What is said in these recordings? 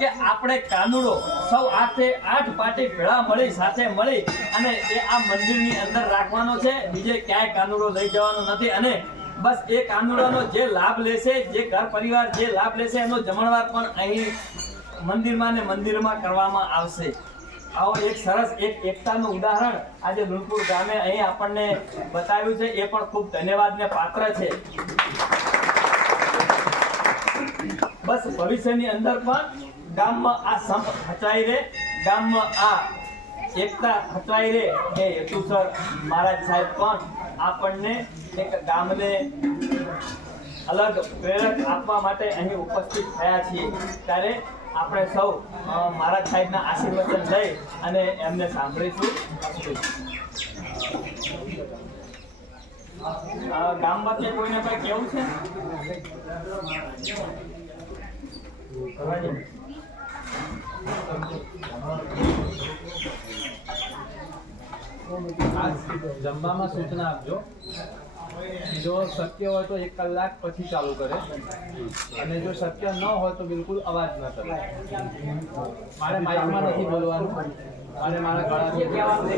કે આપણે કાનુડો સૌ 8 પાટી ભેળા મળી સાથે મળી અને એ આ મંદિરની અંદર રાખવાનો છે, બીજે ક્યાંય કાનુડો લઈ જવાનો નથી. અને બસ એ કાનુડાનો જે લાભ લેશે, જે ઘર પરિવાર જે લાભ લેશે એનો જમણવાર પણ અહીં મંદિરમાં ને મંદિરમાં કરવામાં આવશે. આવો એક સરસ એકતાનું ઉદાહરણ આજે લુણપુર ગામે અહીં આપણને બતાવ્યું છે, એ પણ ખૂબ ધન્યવાદને પાત્ર છે. બસ ભવિષ્યની અંદર પણ ગામમાં આ સંપ હચાઈ રહે, ગામમાં આ એકતા હચાઈ રહે એ હેતુસર મહારાજ સાહેબ પણ આપણને એક ગામને અલગ પ્રેરક આપવા માટે અહીં ઉપસ્થિત થયા છીએ. ત્યારે આપણે સૌ મહારાજ સાહેબના આશીર્વચન લઈ અને એમને સાંભળીશું. ગામમાં કે કોઈને કઈ કેવું છે? જમવામાં સૂચના આપજો. જો શક્ય હોય તો 1 કલાક પછી ચાલુ કરે અને જો શક્ય ન હોય તો બિલકુલ અવાજ ન કરે. મારે માઇકમાં નથી બોલવાનું, મારે મારા ગળાથી કહેવાનું છે.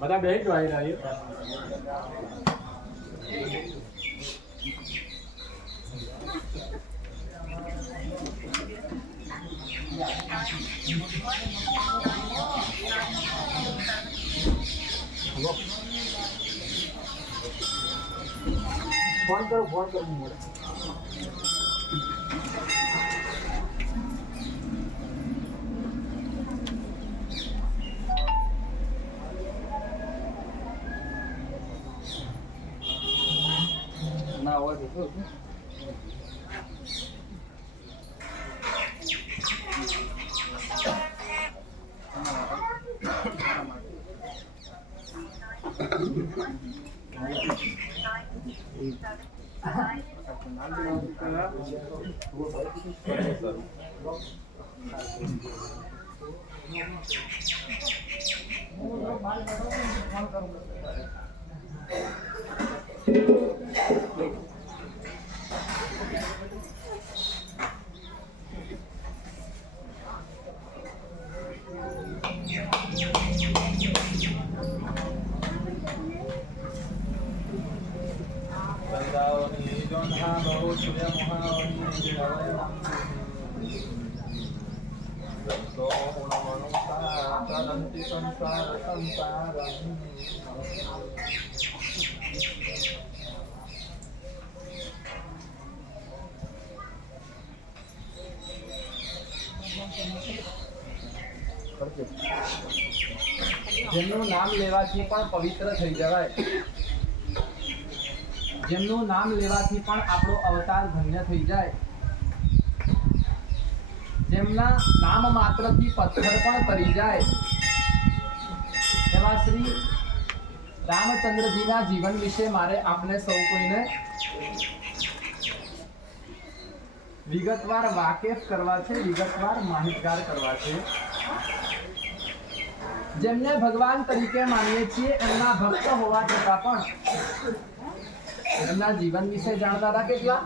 બધા બેસી જ આવી રહ્યા. ફોન કરો મોડે. ના હોય તો જેમનું નામ લેવાથી પણ પવિત્ર થઈ જવાય, જેમનું નામ લેવાથી પણ આપણો અવતાર ધન્ય થઈ જાય, જેમના નામ માત્રથી પથ્થર પણ તરી જાય, એવા શ્રી રામચંદ્રજીના જીવન વિશે મારે આપને સૌ કોઈને વિગતવાર વાકેફ કરવા છે, વિગતવાર માહિતગાર કરવા છે. જેમને ભગવાન તરીકે માનીએ છીએ એમના ભક્ત હોવા છતાં પણ એમના જીવન વિશે જાણતા હતા કેટલા?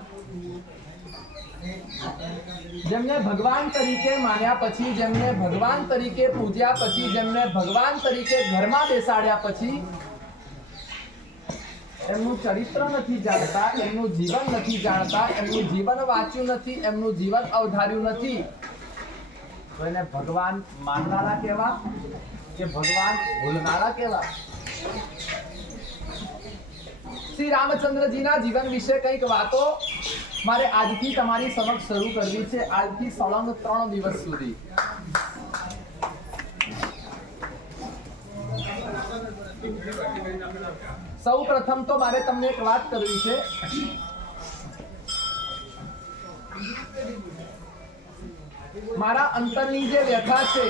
જેમને ભગવાન તરીકે માન્યા પછી, જેમને ભગવાન તરીકે પૂજ્યા પછી, જેમને ભગવાન તરીકે ઘરમાં બેસાડ્યા પછી એમનું ચરિત્ર નથી જાણતા, એમનું જીવન નથી જાણતા, એમનું જીવન વાંચ્યું નથી, એમનું જીવન અવધાર્યું નથી, તો એને ભગવાન માનનારા કેવા કે ભગવાન ભૂલનારા કેવા? શ્રી રામચંદ્રજીના જીવન વિશે કંઈક વાતો મારે આજથી તમારી સમક્ષ શરૂ કરવી છે. આજથી સળંગ 3 દિવસ સુધી. સૌ પ્રથમ તો મારે તમને એક વાત કરવી છે. મારા અંતરની જે વ્યથા છે,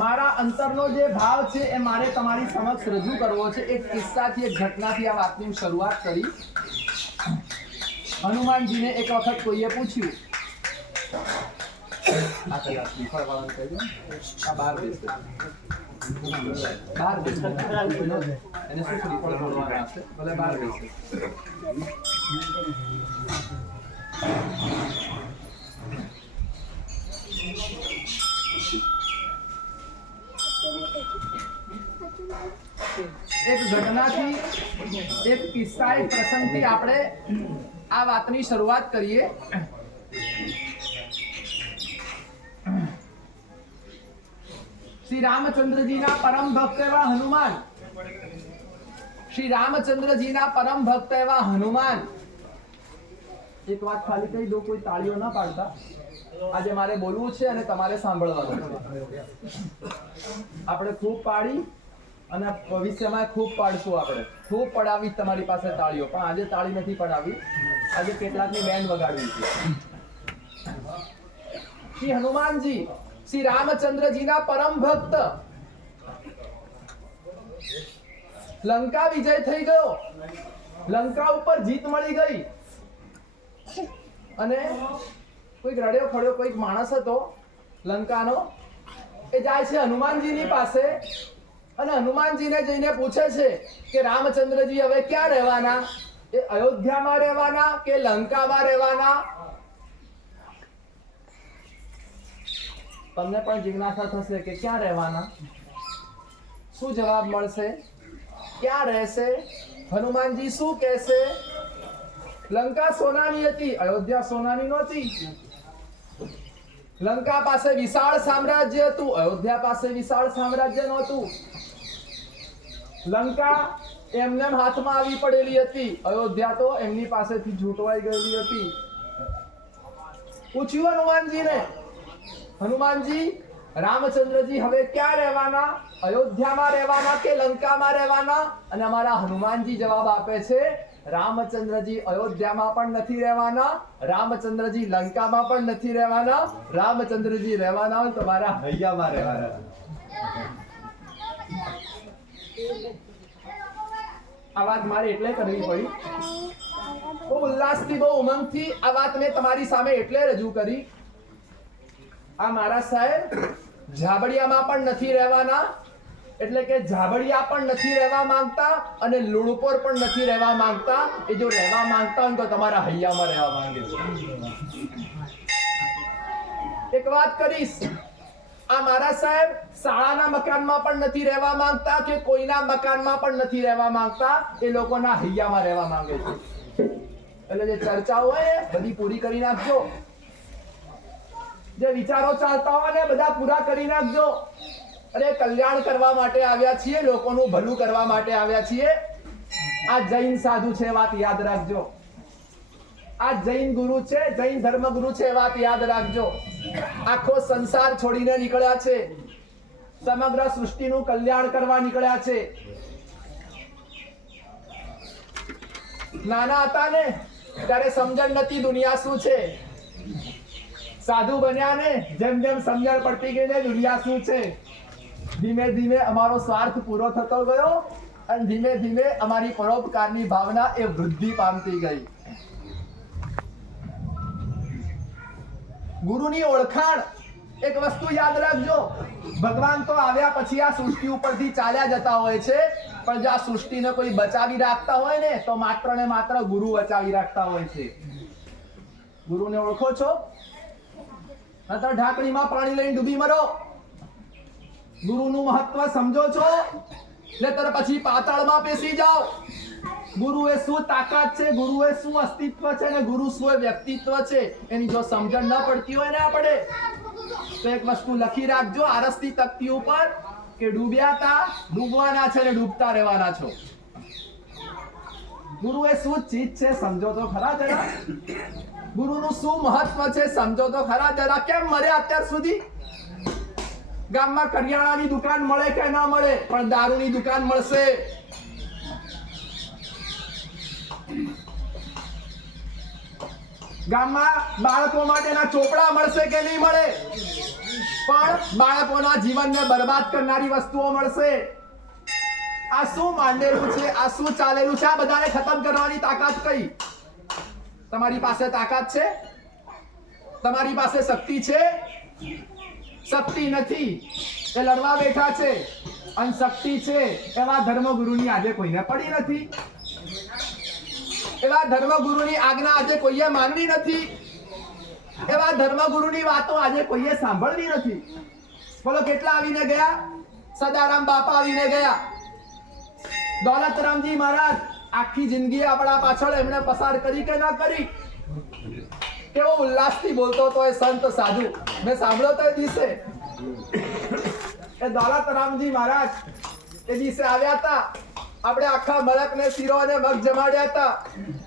મારા અંતરનો જે ભાવ છે એ મારે તમારી સમક્ષ રજૂ કરવો છે. એક કિસ્સાથી, એક ઘટનાથી આ વાતની શરૂઆત કરી. હનુમાનજીને એક વખત કોઈએ પૂછ્યું આ કયા શ્રીફળ વાળાને કહી દો આ 12 બેસે 12 બેસે એને શું શ્રીફળ બોલવાના હશે ભલે 12 બેસે એક ઘટનાથી એક કિસ્સા એક પ્રસંગથી આપણે આ વાતની શરૂઆત કરીએ. શ્રી રામચંદ્રજીના પરમ ભક્ત એવા હનુમાન શ્રી રામચંદ્રજીના પરમ ભક્ત એવા હનુમાન એક વાત ખાલી કહી દો, કોઈ તાળીઓ ના પાડતા. આજે મારે બોલવું છે અને તમારે સાંભળવાનું છે. આપણે ખૂબ પાડી અને ભવિષ્યમાં ખૂબ પાડશું. આપણે ખૂબ પડાવી તમારી પાસે તાળીઓ, પણ આજે તાળી નથી પડાવી, આજે કેટલાકની બેન્ડ વગાડવી છે. શ્રી હનુમાનજી શ્રી રામચંદ્રજીના પરમ ભક્ત. લંકા વિજય થઈ ગયો, લંકા ઉપર જીત મળી ગઈ અને કોઈક રડ્યો ખડ્યો કોઈક માણસ હતો લંકાનો, એ જાય છે હનુમાનજીની પાસે અને હનુમાનજીને જઈને પૂછે છે કે રામચંદ્રજી હવે ક્યાં રહેવાના? એ અયોધ્યામાં રહેવાના કે લંકામાં રહેવાના? તમને પણ જિજ્ઞાસા થશે કે ક્યાં રહેવાના, શું જવાબ મળશે, ક્યાં રહેશે, હનુમાનજી શું કહેશે? લંકા સોનાની હતી, અયોધ્યા સોનાની નહોતી. લંકા પાસે વિશાળ સામ્રાજ્ય હતું, અયોધ્યા પાસે વિશાળ સામ્રાજ્ય નહોતું. લંકા એમને હાથમાં આવી પડેલી હતી, અયોધ્યા તો એમની પાસેથી છૂટવાઈ ગયેલી હતી. પૂછ્યું હનુમાનજીને, હનુમાનજી રામચંદ્રજી હવે ક્યાં રહેવાના? અયોધ્યામાં રહેવાના કે લંકામાં રહેવાના? અને અમારા હનુમાનજી જવાબ આપે છે, રામચંદ્રજી અયોધ્યામાં પણ નથી રહેવાના, રામચંદ્રજી લંકામાં પણ નથી રહેવાના, રામચંદ્રજી રહેવાના હોય તો મારા હૈયામાં રહેવાના. આ વાત મારે એટલે કરવી પડી, બહુ ઉલ્લાસથી બહુ ઉમંગથી આ વાત મેં તમારી સામે એટલે રજૂ કરી. આ મારા સાહેબ ઝાબડિયામાં પણ નથી રહેવાના, એટલે કે ઝાબડિયા પણ નથી રહેવા માંગતા અને લુણપોર પણ નથી રહેવા માંગતા. એ જો રહેવા માંગતા હોય તો તમારા હૈયામાં રહેવા માંગે છે. એક વાત કરીશ, આ મારા સાહેબ શાળાના મકાનમાં પણ નથી રહેવા માંગતા કે કોઈના મકાનમાં પણ નથી રહેવા માંગતા, એ લોકોના હૈયામાં રહેવા માંગે છે. એટલે જે ચર્ચાઓ હોય બધી પૂરી કરી નાખજો, જે વિચારો ચાલતા હોય ને બધા પૂરા કરી નાખજો. અરે કલ્યાણ કરવા માટે આવ્યા છીએ, લોકોનું ભલું કરવા માટે આવ્યા છીએ. આ જૈન સાધુ છે, વાત યાદ રાખજો. આ જૈન ગુરુ છે, જૈન ધર્મ ગુરુ છે, વાત યાદ રાખજો. આખો સંસાર છોડીને નીકળ્યા છે, સમગ્ર સૃષ્ટિનું કલ્યાણ કરવા નીકળ્યા છે. નાના હતા ને ત્યારે સમજણ નથી દુનિયા શું છે. સાધુ બન્યા ને જેમ જેમ સમજણ પડતી ગઈ ને દુનિયા શું છે, ધીમે ધીમે અમારો સ્વાર્થ પૂરો થતો ગયો અને ધીમે ધીમે અમારી પરોપકારની ભાવના એ વૃદ્ધિ પામતી ગઈ. ગુરુની ઓળખાણ, એક વસ્તુ યાદ રાખજો, ભગવાન તો આવ્યા પછી આ સૃષ્ટિ ઉપરથી ચાલ્યા જતા હોય છે, પણ જો આ સૃષ્ટિને કોઈ બચાવી રાખતા હોય ને તો માત્ર ને માત્ર ગુરુ બચાવી રાખતા હોય છે. ગુરુને ઓળખો છો? નતર ઢાંકણીમાં પાણી લઈને ડૂબી મરો. ગુરુનું મહત્વ સમજો છો? નતર પછી પાતાળમાં પેસી જાઓ. ગુરુ એ શું તાકાત છે, ગુરુ એ શું અસ્તિત્વ છે ને ગુરુ શું એ વ્યક્તિત્વ છે, એની જો સમજણ ન પડતી હોય ને આપણે તો એક વસ્તુ લખી રાખજો આરસની તકતી ઉપર કે ડૂબ્યા તા, ડૂબવાના છે ને ડૂબતા રહેવાના છો. ગુરુ એ શું ચીજ છે સમજો તો ખરા જરા. ગુરુનું શું મહત્વ છે સમજો તો ખરા જરા. કેમ મર્યા અત્યાર સુધી? ગામમાં કરિયાણાની દુકાન મળે કે ના મળે, પણ દારૂની દુકાન મળશે. ગામમાં બાળકો માટેના ચોપડા મળશે કે નહીં મળે, પણ બાળકોના જીવનને બરબાદ કરનારી વસ્તુઓ મળશે. આ શું માંડેલું છે, આ શું ચાલેલું છે? આ બધાને ખતમ કરવાની તાકાત કઈ? તમારી પાસે તાકાત છે? તમારી પાસે શક્તિ છે? શક્તિ નથી એ લડવા બેઠા છે, અને શક્તિ છે એવા ધર્મગુરુની આજે કોઈને પડી નથી, એવા ધર્મગુરુની આજ્ઞા આજે કોઈએ માનવી નથી, એવા ધર્મગુરુની વાતો આજે કોઈએ સાંભળવી નથી. બોલો કેટલા આવીને ગયા? સદારામ બાપા આવીને ગયા. દોલતરામજી મહારાજ આખી જિંદગી આપણા પાછળ એમણે પસાર કરી કે ના કરી? કેવો ઉલ્લાસથી બોલતો તો એ સંત સાધુ, મેં સાંભળ્યો તો એ દિવસે. એ દોલતરામજી મહારાજ એ દિવસે આવ્યા હતા, આપણે આખા મલકને શીરો અને મગ જમાડ્યા હતા.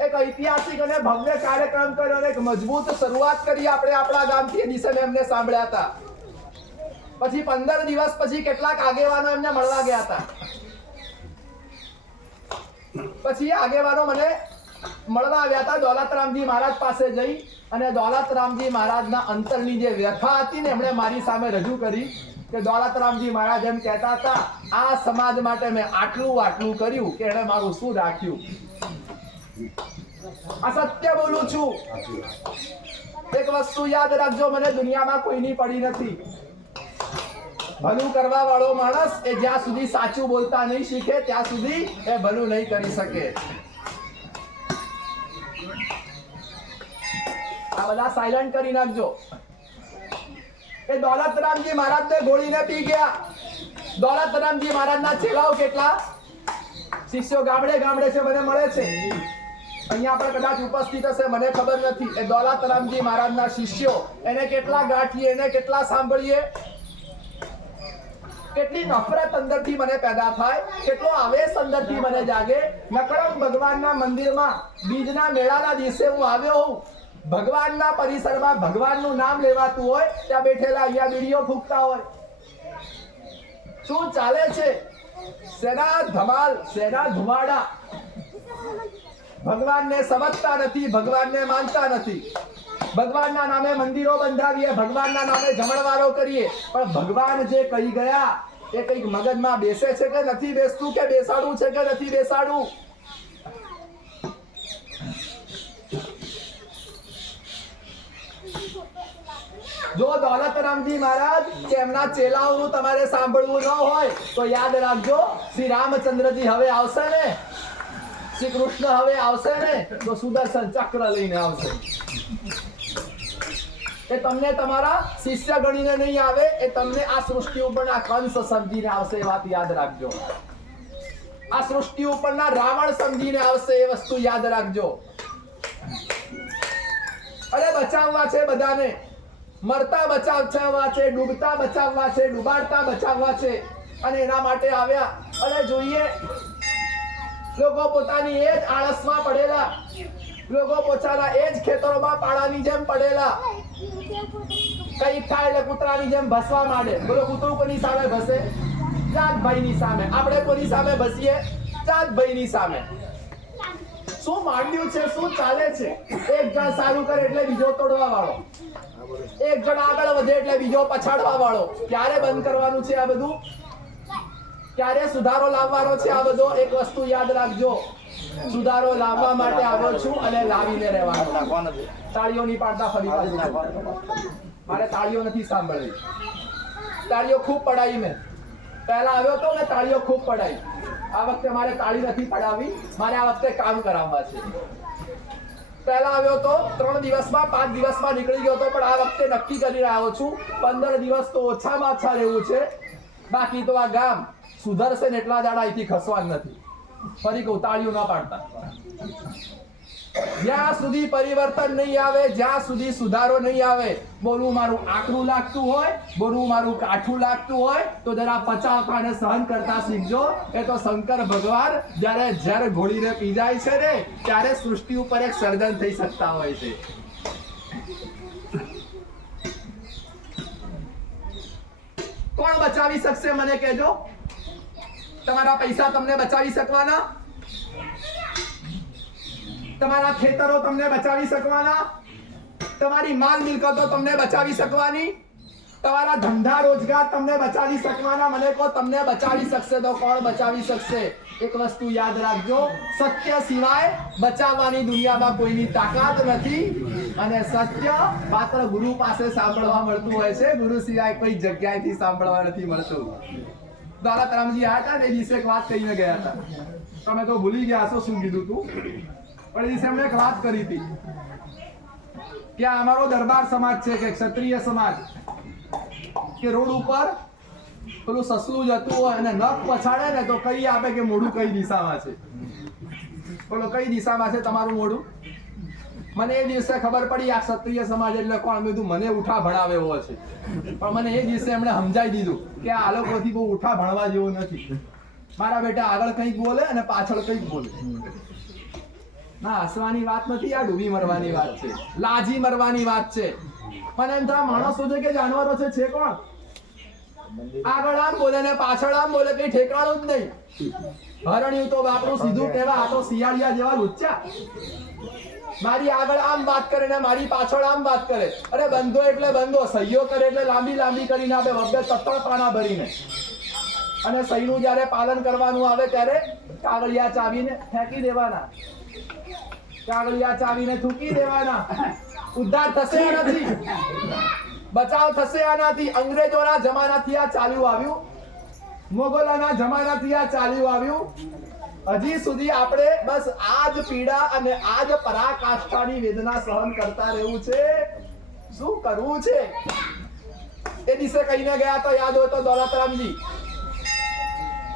એક ઐતિહાસિક અને ભવ્ય કાર્યક્રમ કર્યો અને એક મજબૂત શરૂઆત કરી આપણે આપણા ગામથી. એ દિવસે એમને સાંભળ્યા હતા. પછી 15 દિવસ પછી કેટલાક આગેવાનો એમને મળવા ગયા હતા. પછી આગેવાનો મને મળવા આવ્યા હતા દોલતરામજી મહારાજ પાસે જઈ, અને દોલતરામજી મહારાજના અંતરની જે વ્યથા હતી ને એમણે મારી સામે રજૂ કરી કે દોલતરામજી મહારાજ એમ કહેતા હતા, આ સમાજ માટે મેં આટલું કર્યું કે એણે મારું શું રાખ્યું. આ સત્ય બોલું છું. એક વસ્તુ યાદ રાખજો, મને દુનિયામાં કોઈની પડી નથી. ભલું કરવા વાળો માણસ એ જ્યાં સુધી સાચું બોલતા નહીં શીખે ત્યાં સુધી એ ભલું નહીં કરી શકે. આ બધા સાયલન્ટ કરી નાખજો. એ દોલતરામજી મહારાજને ગોળીને પી ગયા. દોલતરામજી મહારાજના ચેલાઓ કેટલા? શિષ્યો ગામડે ગામડે છે, મને મળે છે. અહીંયા પણ કદાચ ઉપસ્થિત હશે, મને ખબર નથી. એ દોલતરામજી મહારાજના શિષ્યો, એને કેટલા ગાંઠીએ, એને કેટલા સાંભળીએ, કેટલી નફરત અંદરથી મને પેદા થાય, કેટલો આવેશ અંદરથી મને જાગે. નકળમ ભગવાનના મંદિરમાં બીજના મેળાના દિવસે હું આવ્યો હોઉં, ભગવાનના પરિસરમાં ભગવાનનું નામ લેવાતું હોય, ત્યાં બેઠેલા અહીંયા બીડીઓ ફૂંકતા હોય. શું ચાલે છે? સેના ધમાલ, સેના ધુમાડા. ભગવાનને સમજતા નથી, ભગવાનને માનતા નથી. ભગવાનના નામે મંદિરો બંધાવીએ, ભગવાનના નામે જમણવારો કરીએ, પણ ભગવાન જે કહી ગયા એ કંઈક મગજમાં બેસે છે કે નથી બેસતું, કે બેસાડવું છે કે નથી બેસાડવું. જો દોલતરામજી મહારાજ કે એમના ચેલાઓનું તમારે સાંભળવું ન હોય તો યાદ રાખજો, શ્રી રામચંદ્રજી હવે આવશે ને, શ્રી કૃષ્ણ હવે આવશે ને, તો સુદર્શન ચક્ર લઈને આવશે. એ તમને તમારા શિષ્ય ગણીને નહીં આવે, એ તમને આ સૃષ્ટિ ઉપરના કંસ સમજીને આવશે. એ વાત યાદ રાખજો. આ સૃષ્ટિ ઉપરના રાવણ સમજીને આવશે, એ વસ્તુ યાદ રાખજો. અરે બચાવવા છે બધાને, મરતા બચાવવા છે, ડૂબતા બચાવવા છે, ડૂબાડતા બચાવવા છે, અને એના માટે આવ્યા. અને જોઈએ લોકો પોતાની એ જ આળસમાં પડેલા, લોકો પોતાના એ જ ખેતરોમાં પાડાની જેમ પડેલા. કઈ થાય એટલે કૂતરાની જેમ ભસવા માંડે. બોલો કૂતરું કોની સામે ભસે? જાતભાઈની સામે. આપણે કોની સામે ભસીએ? જાતભાઈની સામે. શું માંડ્યું છે, શું ચાલે છે? એક જણ સારું કરે એટલે બીજો તોડવા વાળો, એક જણ આગળ વધે એટલે બીજો પછાડવા વાળો. ક્યારે બંધ કરવાનું છે આ બધું? ક્યારે સુધારો લાવવાનો છે આ બધો? એક વસ્તુ યાદ રાખજો, સુધારો લાવવા માટે આવ્યો છું અને લાવીને રહેવાનો. તાળીઓની પાડતા ફરી પાછું. મારે તાળીઓ નથી સાંભળવી. તાળીઓ ખૂબ પડાવી મેં. પહેલા આવ્યો તો મેં તાળીઓ ખૂબ પડાવી. આ વખતે મારે તાળી નથી પડાવી, મારે આ વખતે કામ કરાવવા છે. પહેલા આવ્યો તો 3 દિવસમાં 5 દિવસમાં નીકળી ગયો તો, પણ આ વખતે નક્કી કરી રહ્યો છું 15 દિવસ તો ઓછામાં ઓછા રહેવું છે. બાકી તો આ ગામ સુધરશે ને એટલા દાડા અહીંથી ખસવાનું નથી. ફરી કહું, તાળીઓ ના પાડતા. જ્યાં સુધી પરિવર્તન નહીં આવે, જ્યાં સુધી સુધારો નહીં આવે, બોલવું મારું આકરું લાગતું હોય, બોલવું મારું કાઠું લાગતું હોય, તો જરા પચાવતા અને સહન કરતા શીખજો. એ તો શંકર ભગવાન જ્યારે ઝેર ઘોડીને પી જાય છે ને, ત્યારે સૃષ્ટિ ઉપર એક સર્જન થઈ શકતા હોય છે. કોણ બચાવી શકશે મને કહેજો? તમારા પૈસા તમને બચાવી શકવાના? તમારા ખેતરો તમને બચાવી શકવાના? તમારી માલ મિલકતો તમને બચાવી શકવાની? તમારા ધંધા રોજગાર તમને બચાવી શકવાના, મને કહો તમને બચાવી શકશે તો કોણ બચાવી શકશે? એક વસ્તુ યાદ રાખજો, સત્ય સિવાય બચાવવાની દુનિયામાં કોઈની તાકાત નથી. અને સત્ય માત્ર ગુરુ પાસે સાંભળવા મળતું હોય છે, ગુરુ સિવાય કોઈ જગ્યાએથી સાંભળવા નથી મળતું. દોલતરામજી આયા હતા ને એ દિવસે એક વાત કહીને ગયા હતા, તમે તો ભૂલી ગયા છો શું કીધું તું, પણ એ દિવસે એમણે એક વાત કરી હતી કે આ અમારો દરબાર સમાજ છે કે ક્ષત્રિય સમાજ, કે રોડ ઉપર પેલું સસલું જતું હોય અને નખ પછાડે ને તો કઈ આપે કે મોઢું કઈ દિશામાં છે, બોલો કઈ દિશામાં છે તમારું મોઢું? મને એ દિવસે ખબર પડી આ ક્ષત્રિય સમાજ એટલે કોણ. મેં કીધું મને ઉઠા ભણાવેવો છે, પણ મને એ દિવસે એમણે સમજાવી દીધું કે આ લોકોથી બહુ ઉઠા ભણવા જેવું નથી. મારા બેટા આગળ કંઈક બોલે અને પાછળ કંઈક બોલે. ના, હસવાની વાત નથી, આ ડૂબી મરવાની વાત છે, લાજી મરવાની વાત છે. પણ એમ તો માણસો છે કે જાનવરો છે કોણ? આગળ આમ બોલે ને પાછળ આમ બોલે, કઈ ઠેકાણું જ નહીં. હરણ્યું તો બાપનું સીધું કહેવા, આ તો શિયાળિયા જેવા લુચ્ચા. મારી આગળ આમ વાત કરે ને મારી પાછળ આમ વાત કરે. અરે બંધો એટલે બંધો, સહીઓ કરે એટલે લાંબી લાંબી કરીને આપે, વગર તત્તર પાના ભરીને. અને સહીનું જ્યારે પાલન કરવાનું આવે ત્યારે કાગળિયા ચાવીને ફેંકી દેવાના, કાગળિયા ચાવીને થૂકી દેવાના. ઉદ્ધાર થશે આનાથી, બચાવ થશે આનાથી. અંગ્રેજોના જમાનાથી આ ચાલ્યું આવ્યું, મોગલોના જમાનાથી આ ચાલ્યું આવ્યું. હજી સુધી આપણે બસ આ જ પીડા અને આ જ પરાકાષ્ઠાની વેદના સહન કરતા રહેવું છે. શું કરવું છે? એ દિવસે કહીને ગયા તો યાદ હોય તો દોલતરામજી,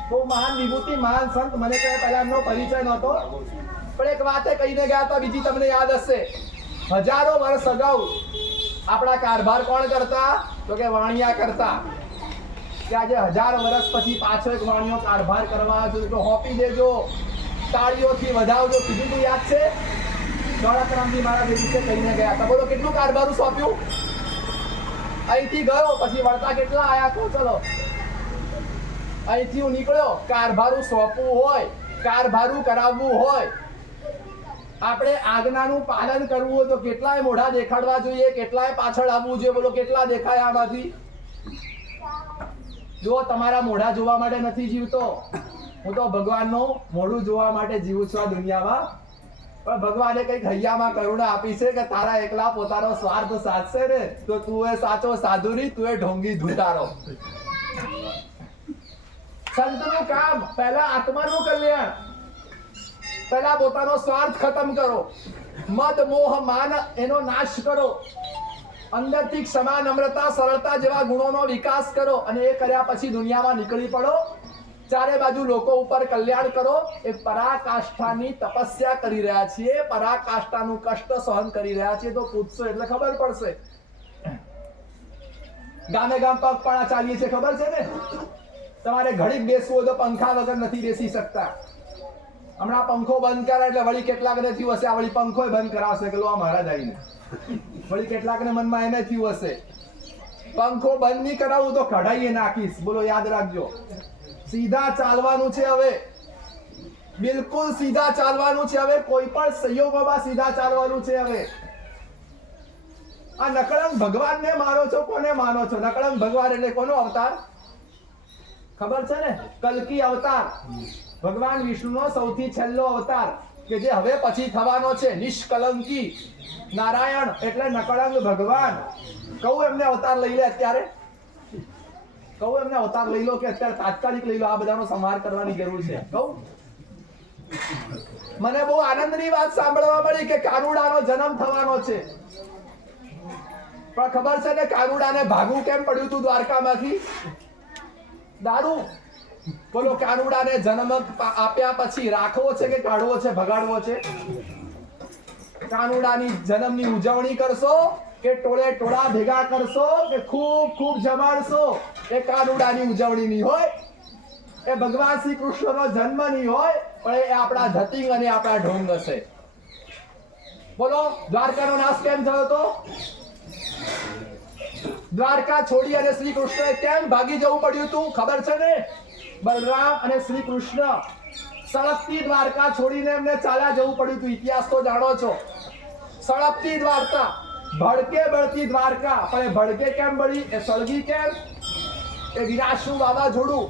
બહુ મહાન વિભૂતિ, મહાન સંત, મને કહે પહેલા એમનો પરિચય નહોતો, પણ એક વાતે કહીને ગયા હતા, બીજી તમને યાદ હશે. હજારો વર્ષ અગાઉ આપણા કારભાર કોણ કરતા? તો કે વાણિયા કરતા. કે આજે 1000 વર્ષ પછી પાછો એક વાણિયો કારભાર કરવા આવ્યો છે, તો હોપી દેજો, તાળીઓથી વધાવજો. કીધું તું યાદ છે? દોલતરામજી મારા બે દિવસે કહીને ગયા હતા. બોલો કેટલું કારભારું સોંપ્યું? અહીંથી ગયો પછી વળતા કેટલા આયા? તો ચલો અહીંથી હું નીકળ્યો, કારભારું સોંપવું હોય, કારભારું કરાવવું હોય, આપણે આજ્ઞાનું પાલન કરવું હોય તો કેટલાય મોઢા દેખાડવા જોઈએ, કેટલાય પાછળ આવવું જોઈએ. બોલો કેટલા દેખાય આમાંથી? જો તમારા મોઢા જોવા માટે નથી જીવતો, હું તો ભગવાનનું મોઢું જોવા માટે જીવું છું આ દુનિયામાં. પણ ભગવાને કઈક હૈયામાં કરુણા આપી છે કે તારા એકલા પોતાનો સ્વાર્થ સાધશે ને તો તું એ સાચો સાધુ નહીં, તું એ ઢોંગી ધૂતારો. સંતનું કામ પહેલા આત્માનું કલ્યાણ, પહેલા પોતાનો સ્વાર્થ ખતમ કરો, મદ મોહ માન એનો નાશ કરો, અંદરથી ક્ષમા નમ્રતા સરળતા જેવા ગુણોનો વિકાસ કરો, અને એ કર્યા પછી દુનિયામાં નીકળી પડો. ચારે બાજુ લોકો ઉપર કલ્યાણ કરો. એ પરાકાષ્ઠાની તપસ્યા કરી રહ્યા છીએ, પરાકાષ્ઠાનું કષ્ટ સહન કરી રહ્યા છીએ. તો પૂછશો એટલે ખબર પડશે. ગામે ગામ પગપાળા ચાલીએ છીએ, ખબર છે ને? તમારે ઘડીક બેસવું હોય તો પંખા વગર નથી બેસી શકતા. હમણાં પંખો બંધ કરે એટલે વળી કેટલાકને થયું હશે આ વળી પંખો બંધ કરાવશે કે લો આ મહારાજ આવીને. વળી કેટલાકને મનમાં એને થયું હશે પંખો બંધ નહીં કરાવું તો કઢાઈએ નાખીશ. બોલો યાદ રાખજો, સીધા ચાલવાનું છે હવે, બિલકુલ સીધા ચાલવાનું છે હવે, કોઈ પણ સંયોગોમાં સીધા ચાલવાનું છે હવે. આ નકળંગ ભગવાનને માનો છો? કોને માનો છો? નકળંગ ભગવાન એટલે કોનો અવતાર ખબર છે ને? કલ્કી અવતાર, ભગવાન વિષ્ણુનો સૌથી છેલ્લો અવતાર કે જે હવે પછી થવાનો છે. નિષ્કલંકી નારાયણ એટલે નકળંગ ભગવાન. કહું એમને અવતાર લઈ લે અત્યારે? કહું એમને અવતાર લઈ લો કે અત્યારે તાત્કાલિક લઈ લો? આ બધાનો સંહાર કરવાની જરૂર છે. કહું? મને બહુ આનંદની વાત સાંભળવા મળી કે કાનુડાનો જન્મ થવાનો છે. પણ ખબર છે ને કાનુડાને ભાગવું કેમ પડ્યું હતું દ્વારકામાંથી? દારૂ. બોલો કાનુડાને જન્મ આપ્યા પછી રાખવો છે કે કાઢવો છે, ભગાડવો છે? કાનુડાની જન્મની ઉજવણી કરશો કે ટોળે ટોળા ભેગા કરશો કે ખૂબ ખૂબ જમાડશો? એ કાનુડાની ઉજવણી નહીં હોય, એ ભગવાન શ્રી કૃષ્ણનો જન્મ નહીં હોય, પણ એ આપણા ધતિંગ અને આપણા ઢોંગ હશે. બોલો દ્વારકાનો નાશ કેમ થયો હતો? દ્વારકા છોડી અને શ્રી કૃષ્ણએ કેમ ભાગી જવું પડ્યું હતું ખબર છે ને? બલરામ અને શ્રી કૃષ્ણ સળગતી દ્વારકા છોડીને એમને ચાલ્યા જવું પડ્યું હતું. ઇતિહાસ તો જાણો છો. સળગતી દ્વારકા ભડકે બળતી દ્વારકા, પણ એ ભડકે કેમ બળી? એ સળગી કેમ? એ વિનાશનું વાવાઝોડું,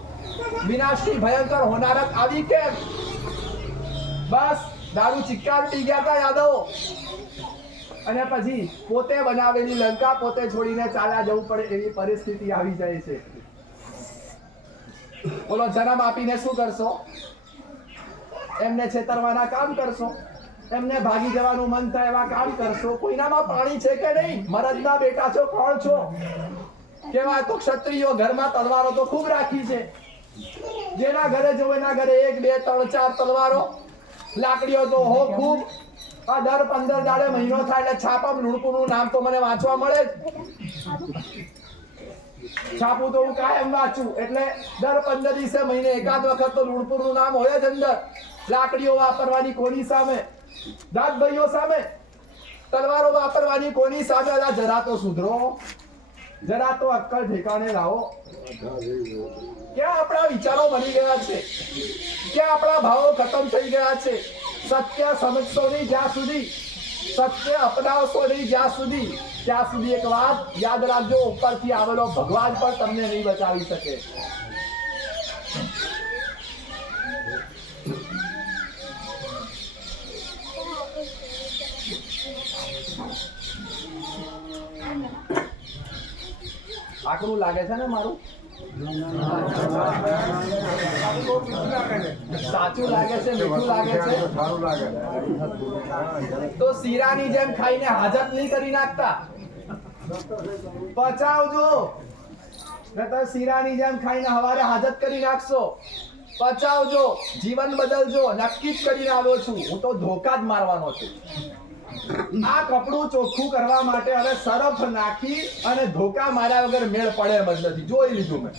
વિનાશની ભયંકર હોનારત આવી કેમ? બસ દારૂ ચિક્કાર પી ગયા હતા યાદવો, અને પછી પોતે બનાવેલી લંકા પોતે છોડીને ચાલ્યા જવું પડે એવી પરિસ્થિતિ આવી જાય છે. બોલો, જન્મ આપીને શું કરશો? એમને છેતરવાના કામ કરશો, એમને ભાગી જવાનું મન થાય એવા કામ કરશો. કોઈનામાં પાણી છે કે નહીં? મરદના બેટા છો, કોણ છો? કેવા તો ક્ષત્રિયો ઘરમાં તલવારો તો ખૂબ રાખી છે. જેના ઘરે જો એના ઘરે 1 2 3 4 તલવારો, લાકડીઓ તો હો ખૂબ. આ દર 15 દાડે મહિનો થાય એટલે છાપામાં લુણપુરનું નામ તો મને વાંચવા મળે જ. છાપું તો હું કાયમ વાંચું, એટલે દર 15 દિવસે મહિને એકાદ વખત તો લુણપુરનું નામ હોય જ અંદર. લાકડીઓ વાપરવાની કોની સામે? દાદ ભાઈઓ સામે. તલવારો વાપરવાની કોની સામે? જરા તો સુધરો, જરા તો અક્કલ ઠેકાણે લાવો. ક્યાં આપણા વિચારો બની ગયા છે? ક્યાં આપણા ભાવો ખતમ થઈ ગયા છે? સત્ય સમજશો નહીં જ્યાં સુધી, સત્ય અપનાવશો નહીં જ્યાં સુધી, ત્યાં સુધી એક વાત યાદ રાખજો, ઉપરથી આવેલો ભગવાન પણ તમને નહીં બચાવી શકે. આકરું લાગે છે ને મારું? સાચું લાગે છે? મીઠું લાગે છે? તો શીરાની જેમ ખાઈને હાજત નહીં કરી નાખતા, પચાવજો. નહીતર શીરાની જેમ ખાઈને હવારે હાજત કરી નાખશો. પચાવજો, જીવન બદલજો. નક્કી જ કરીને આવ્યો છું, હું તો ધોકા જ મારવાનો છું. આ કપડું ચોખ્ખું કરવા માટે હવે સરફ નાખી અને ધોકા માર્યા વગર મેળ પડે એમ જ નથી. જોઈ લીધું મેં,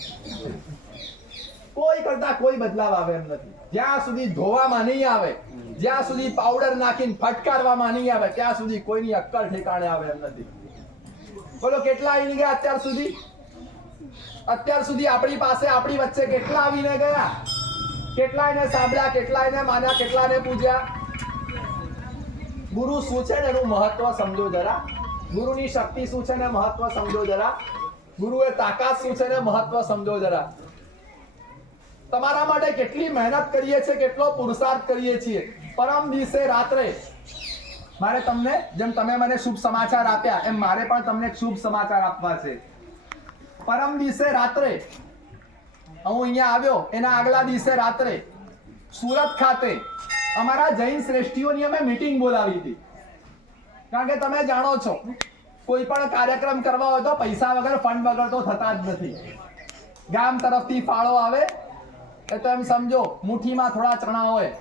કોઈ કરતા કોઈ બદલાવ આવે એમ નથી. જ્યાં સુધી ધોવામાં નહીં આવે, જ્યાં સુધી પાવડર નાખીને ફટકારવામાં નહીં આવે, ત્યાં સુધી કોઈની અક્કલ ઠેકાણે આવે એમ નથી. બોલો, કેટલા આવી ગયા અત્યાર સુધી? અત્યાર સુધી આપણી પાસે, આપણી વચ્ચે કેટલા આવીને ગયા? કેટલા એને સાંભળ્યા, કેટલા એને માન્યા, કેટલા ને પૂજ્યા? ગુરુ શું છે ને એનું મહત્વ સમજો જરા. ગુરુની શક્તિ શું છે ને મહત્વ સમજો જરા. ગુરુએ તાકાત શું છે ને મહત્વ સમજો જરા. તમારા માટે કેટલી મહેનત કરીએ છીએ, કેટલો પુરુષાર્થ કરીએ છીએ. પરમ દિવસે રાત્રે મારે તમને, જેમ તમે મને શુભ સમાચાર આપ્યા એમ મારે પણ તમને શુભ સમાચાર આપવા છે. પરમ દિવસે રાત્રે હું અહીંયા આવ્યો, એના આગલા દિવસે રાત્રે સુરત ખાતે અમારા જૈન શ્રેષ્ઠીઓની અમે મીટિંગ બોલાવી હતી. કારણ કે તમે જાણો છો, કોઈ પણ કાર્યક્રમ કરવા હોય તો પૈસા વગર, ફંડ વગર તો થતા જ નથી. ગામ તરફથી ફાળો આવે એ તો એમ સમજો મુઠ્ઠીમાં થોડા ચણા હોય.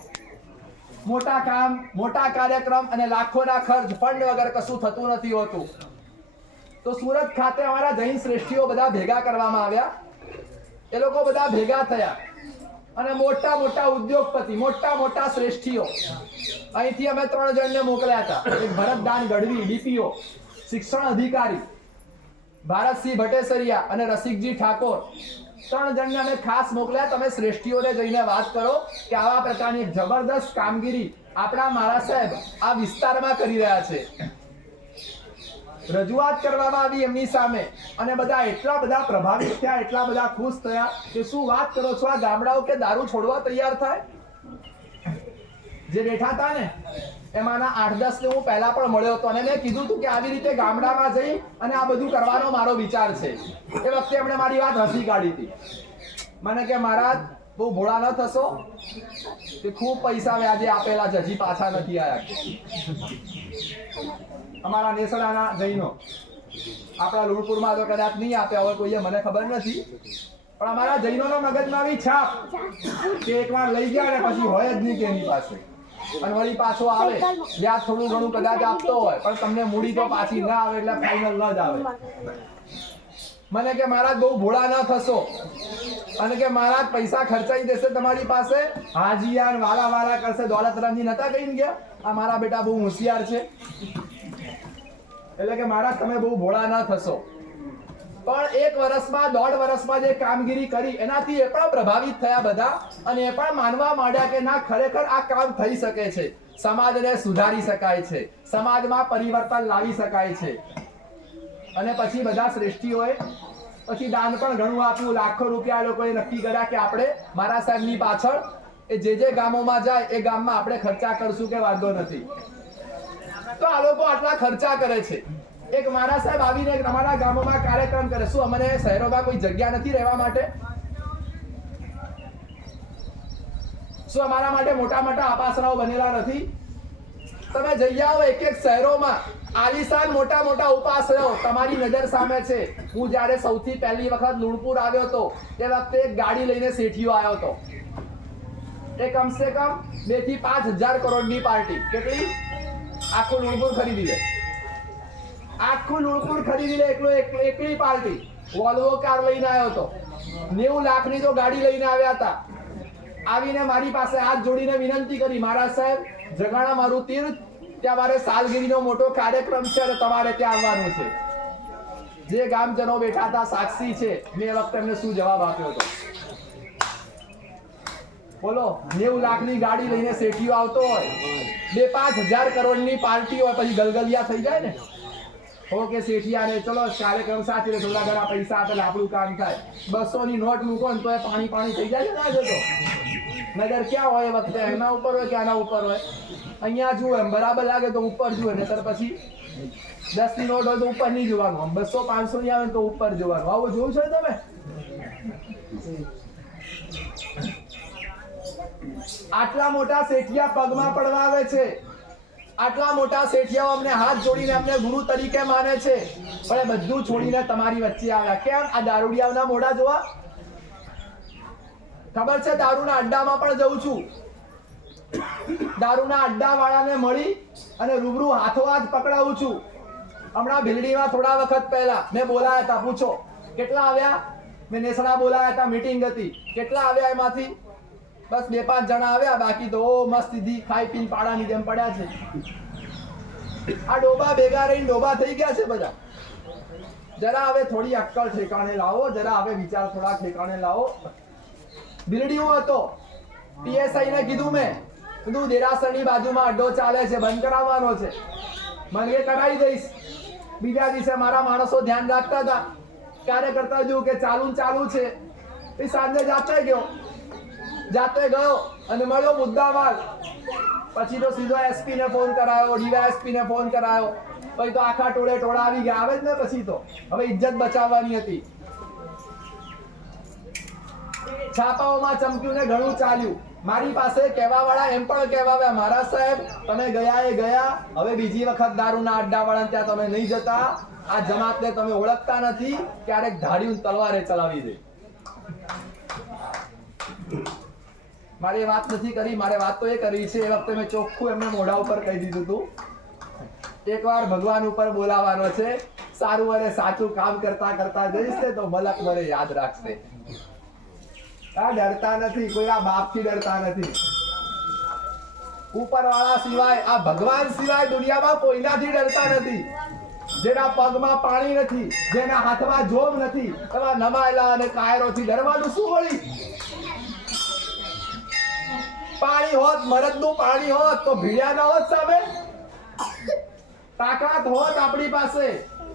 મોટા કામ, મોટા કાર્યક્રમ અને લાખોના ખર્ચ ફંડ વગર કશું થતું નથી હોતું. તો સુરત ખાતે અમારા જૈન શ્રેષ્ઠીઓ બધા ભેગા કરવામાં આવ્યા. એ લોકો બધા ભેગા થયા અને મોટા મોટા ઉદ્યોગપતિ, મોટા મોટા શ્રેષ્ઠીઓ, અહીંથી અમે 3 જણને મોકલ્યા હતા. એક ભરતદાન ગઢવી, ડીપીઓ, શિક્ષણ અધિકારી, ભારતસિંહ ભટ્ટેસરિયા અને રસિકજી ઠાકોર, 3 જણને અમે ખાસ મોકલ્યા. તમે શ્રેષ્ઠીઓને જઈને વાત કરો કે આવા પ્રકારની એક જબરદસ્ત કામગીરી આપણા મહારાજ સાહેબ આ વિસ્તારમાં કરી રહ્યા છે. રજૂઆત કરવામાં આવી એમની સામે અને બધા એટલા બધા પ્રભાવિત થયા, એટલા બધા ખુશ થયા કે શું વાત કરો છો. આ ગામડાઓ કે દારૂ છોડવા તૈયાર થાય? જે બેઠા હતા ને એમાંના 8-10 ને હું પહેલા પણ મળ્યો હતો અને મેં કીધું હતું કે આવી રીતે ગામડામાં જઈ અને આ બધું કરવાનો મારો વિચાર છે. એ વખતે એમણે મારી વાત હસી કાઢી હતી. મને કે મહારાજ બહુ ભોળા ન થશો, કે ખૂબ પૈસા વ્યાજે આપેલા છે, હજી પાછા નથી આવ્યા. અમારા નેસડાના જૈનો, આપણા લુણપુરમાં તો કદાચ નહીં આપ્યા હોય કોઈએ, મને ખબર નથી, પણ અમારા જૈનોના મગજમાં આવી છાપ કે એકવાર લઈ ગયા ને પછી હોય જ નહીં કે એની પાસે, અને વળી પાછો આવે, વ્યાજ થોડું ઘણું કદાચ આપતો હોય પણ તમને મૂડી તો પાછી ના આવે એટલે ફાઇનલ ન જ આવે. મને કે મહારાજ બહુ ભોળા ના થશો અને કે મહારાજ પૈસા ખર્ચાઈ દેશે તમારી પાસે, હાજીયાન વાલા વાલા કરશે, દોલતરામજી નતા કહીને ગયા આ મારા બેટા બહુ હોશિયાર છે. એટલે કે મહારાજ તમે બહુ ભોળા ના થશો. પણ 1 વર્ષમાં, 1.5 વર્ષમાં જે કામગીરી કરી એનાથી એ પણ પ્રભાવિત થયા બધા અને એ પણ માનવા માંડ્યા કે ના, ખરેખર આ કામ થઈ શકે છે. સમાજને સુધારી શકાય છે, સમાજમાં પરિવર્તન લાવી શકાય છે. અને પછી બધા શ્રેષ્ઠીઓએ પછી દાન પણ ઘણું આપ્યું. લાખો રૂપિયા લોકોએ નક્કી કર્યા કે આપણે મારા સાહેબની પાછળ એ જે ગામોમાં જાય એ ગામમાં આપણે ખર્ચા કરશું કે વાંધો નથી. તો આ લોકો આટલા ખર્ચા કરે છે. એક મારા સાહેબ આવીને અમારા ગામોમાં કાર્યક્રમ કરે. શું અમને શહેરોમાં કોઈ જગ્યા નથી રહેવા માટે? શું અમારા માટે મોટા મોટા આપાસરાઓ બનેલા નથી? તમે જઈ આવો એક એક શહેરોમાં, આલીશાન મોટા મોટા ઉપાશ્રયો તમારી નજર સામે છે. હું જ્યારે સૌથી પહેલી વખત લુણપુર આવ્યો હતો તે વખતે એક ગાડી લઈને શેઠિયો આવ્યો હતો. એ કમસે કમ 2 થી 5,000 કરોડની પાર્ટી. કેટલી? આખું લુણપુર ખરીદી લે. આખું લુણપુર ખરીદી લે એકલી પાર્ટી. વોલ્વો કાર લઈને આવ્યો હતો. 90 લાખની તો ગાડી લઈને આવ્યા હતા. આવીને મારી પાસે હાથ જોડીને વિનંતી કરી, મહારાજ સાહેબ જગાણા મારું તીર્થ, ત્યાં મારે સાલગીરીનો મોટો કાર્યક્રમ છે અને તમારે ત્યાં આવવાનું છે. જે ગામજનો બેઠા હતા સાક્ષી છે, મેં એ વખતે એમને શું જવાબ આપ્યો હતો? બોલો, 90 લાખની ગાડી લઈને શેઠિયો આવતો હોય, 2-5,000 કરોડની પાર્ટી હોય, પછી ગલગલિયા થઈ જાય ને. ઓકે શેઠિયાને ચલો કાર્યક્રમ સાથે થોડા ઘણા પૈસા આપે આપણું કામ થાય. 200 ની નોટ મૂકો ને તો એ પાણી થઈ જાય ને. ના જતો નજર ક્યાં હોય એ વખતે? એના ઉપર હોય કે આના ઉપર હોય? અહીંયા જુઓ, એમ બરાબર લાગે તો ઉપર જુએ, નહીતર પછી 10 ની નોટ હોય તો ઉપર નહીં જોવાનું, 200-500 ની આવે તો ઉપર જોવાનું. આવું જોયું છે તમે? આટલા મોટા શેઠિયા પગમાં પડવા આવે છે. આટલા મોટા શેઠિયાઓ અમને હાથ જોડીને અમને ગુરુ તરીકે માને છે, પણ એ બધું છોડીને તમારી વચ્ચે આવ્યા. કેમ? આ દારૂડિયાઓના મોઢા જોવા. ખબર છે, દારૂના અડ્ડામાં પણ જઉં છું. દારૂના અડ્ડા વાળાને મળી અને રૂબરૂ હાથોહાથ પકડાવું છું. હમણાં ભીલડીમાં થોડા વખત પહેલા મેં બોલાયા હતા. પૂછો કેટલા આવ્યા? મેં નેસડા બોલાયા હતા, મીટિંગ હતી. કેટલા આવ્યા એમાંથી? બસ 2-5 જણા આવ્યા, બાકી તો મસ્ત સીધી ખાઈ પીને પાડાની જેમ પડ્યા છે. આ ડોબા ભેગા રહીને ડોબા થઈ ગયા છે બધા. જરા હવે થોડી અક્કલ ઠેકાણે લાવો, જરા હવે વિચાર થોડા ઠેકાણે લાવો. બિલ્ડીઓ હતો, પીએસઆઈ ને કીધું, મેં કીધું દેરાસરની બાજુમાં અડ્ડો ચાલે છે, બંધ કરાવવાનો છે. મને કરાવી દઈશ. બીજા દિવસે મારા માણસો ધ્યાન રાખતા હતા, કાર્યકર્તા જોયું કે ચાલુ છે. એ સાંજે જાતે ગયો અને મળ્યો મુદ્દામાલ. પછી તો સીધો એસપી ને ફોન કરાયો, ડીવાયએસપી ને ફોન કરાયો. પછી તો આખા ટોળા આવી ગયા. આવે જ ને પછી તો હવે ઇજ્જત બચાવવાની હતી. છાપાઓમાં ચમક્યું ને ઘણું ચાલ્યું. મારી પાસે કહેવા વાળા એમ પણ કહેવા, મહારાજ સાહેબ તમે ગયા એ ગયા, હવે બીજી વખત દારૂના અડ્ડા વાળા ત્યાં તમે નહીં જતા. આ જમાતને તમે ઓળખતા નથી, ક્યારેક ધાડ્યું તલવારે ચલાવી દે. મારે વાત નથી કરી, મારે વાત તો એ કરી છે. એ વખતે મેં ચોખ્ખું એમને મોઢા ઉપર કહી દીધું હતું, એકવાર ભગવાન ઉપર બોલાવાનો છે. સારું અને સાચું કામ કરતા કરતા જઈશ ને તો મલક મને યાદ રાખશે. આ ડરતા નથી, કોઈના બાપથી ડરતા નથી. ઉપરવાળા સિવાય, આ ભગવાન સિવાય દુનિયામાં કોઈનાથી ડરતા નથી. જેના પગમાં પાણી નથી, જેના હાથમાં જોમ નથી, એવા નમાયેલા અને કાયરોથી ડરવાનું શું વળી? પાણી હોત, મરદનું પાણી હોત તો ભીડ્યા ન હોત સામે. તાકાત હોત આપણી પાસે,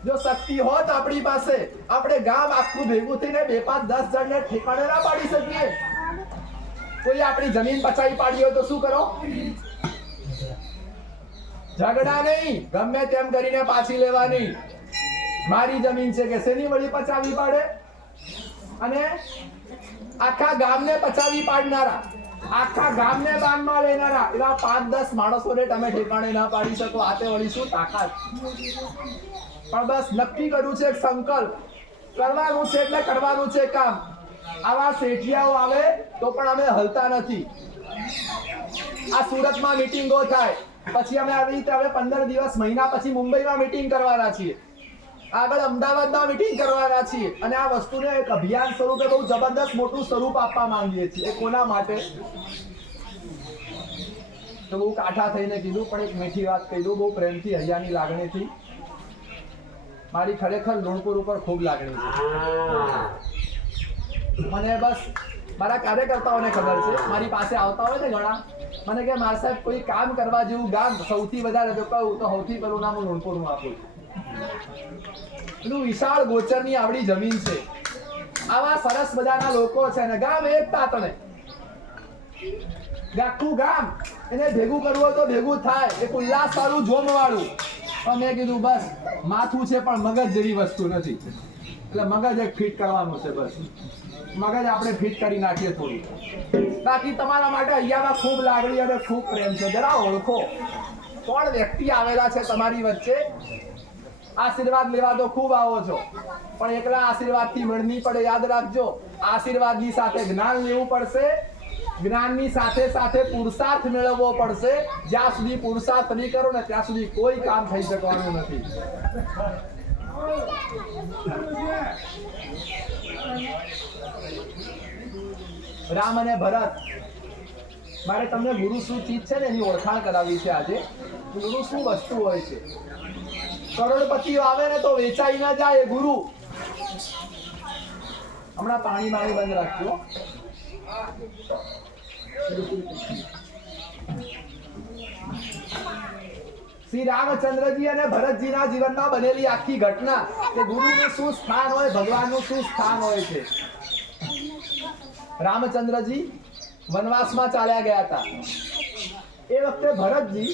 જો શક્તિ હોત આપણી પાસે, આપણે ગામ આખું ભેગું થઈને 2-5-10 જણને ઠેકાણે ના પાડી શકીએ. કોઈ આપણી જમીન પચાવી પાડી હોય તો શું કરો? ઝઘડા નહીં, ગમે તેમ કરીને પાછી લેવાની. મારી જમીન છે કે શેની વળી પચાવી પાડે? અને આખા ગામને પચાવી પાડનારા, આખા ગામને બાનમાં લેનારા એવા 5-10 માણસોને તમે ઠેકાણે ના પાડી શકો. આતે વળી શું તાકાત? પણ બસ નક્કી કર્યું છે, એક સંકલ્પ કરવાનું છે એટલે કરવાનું છે કામ. આવા શેઠિયાઓ આવે તો પણ અમે હલતા નથી. આ સુરતમાં મીટિંગો થાય, પછી અમે આવી રીતે હવે 15 દિવસ મહિના પછી મુંબઈમાં મીટિંગ કરવાના છીએ, આગળ અમદાવાદમાં મીટિંગ કરવાના છીએ. અને આ વસ્તુને એક અભિયાન સ્વરૂપે બહુ જબરદસ્ત મોટું સ્વરૂપ આપવા માંગીએ છીએ. એ કોના માટે? તો બહુ કાઠા થઈને કીધું, પણ એક મીઠી વાત કહી દઉં, બહુ પ્રેમથી, હૈયાની લાગણીથી. મારી ખરેખર લુણપુર ઉપર ખૂબ લાગણી છે. મને બસ મારા કાર્યકર્તાઓને ખબર છે, મારી પાસે આવતા હોય ને ઘણા, મને કે માર સાહેબ કોઈ કામ કરવા જેવું ગામ સૌથી વધારે જો કહું તો સૌથી પહેલું નામ લુણપુરનું આપું એનું વિશાળ ગોચરની આવડી જમીન છે, આવા સરસ મજાના લોકો છે ને ગામ એક તાતણે આખું ગામ એને ભેગું કરવું હોય તો ભેગું થાય, એક ઉલ્લાસ વાળું જોમ વાળું. પણ મેં કીધું બસ માથું છે પણ મગજ જેવી વસ્તુ નથી, એટલે મગજ એક ફિટ કરવાનું છે, બસ મગજ આપણે ફિટ કરી નાખીએ થોડું. બાકી તમારા માટે અહીંયામાં ખૂબ લાગણી અને ખૂબ પ્રેમ છે. જરા ઓળખો કોણ વ્યક્તિ આવેલા છે તમારી વચ્ચે. આશીર્વાદ લેવા તો ખૂબ આવો છો, પણ એકલા આશીર્વાદથી મેળ નહીં પડે. યાદ રાખજો, આશીર્વાદની સાથે જ્ઞાન લેવું પડશે, જ્ઞાનની સાથે સાથે પુરુષાર્થ મેળવવો પડશે. જ્યાં સુધી પુરુષાર્થ નહીં કરો ને ત્યાં સુધી કોઈ કામ થઈ શકવાનું નથી. રામ અને ભરત, મારે તમને ગુરુ શું ચીજ છે ને એની ઓળખાણ કરાવી છે આજે. ગુરુ શું વસ્તુ હોય છે? કરોડપતિઓ આવે ને તો વેચાઈ ના જાય એ ગુરુ. હમણાં પાણી બંધ રાખજો. શ્રી રામચંદ્રજી અને ભરતજીના જીવનમાં બનેલી આખી ઘટના કે ગુરુનું શું સ્થાન હોય, ભગવાનનું શું સ્થાન હોય છે. રામચંદ્રજી વનવાસમાં ચાલ્યા ગયા હતા. એ વખતે ભરતજી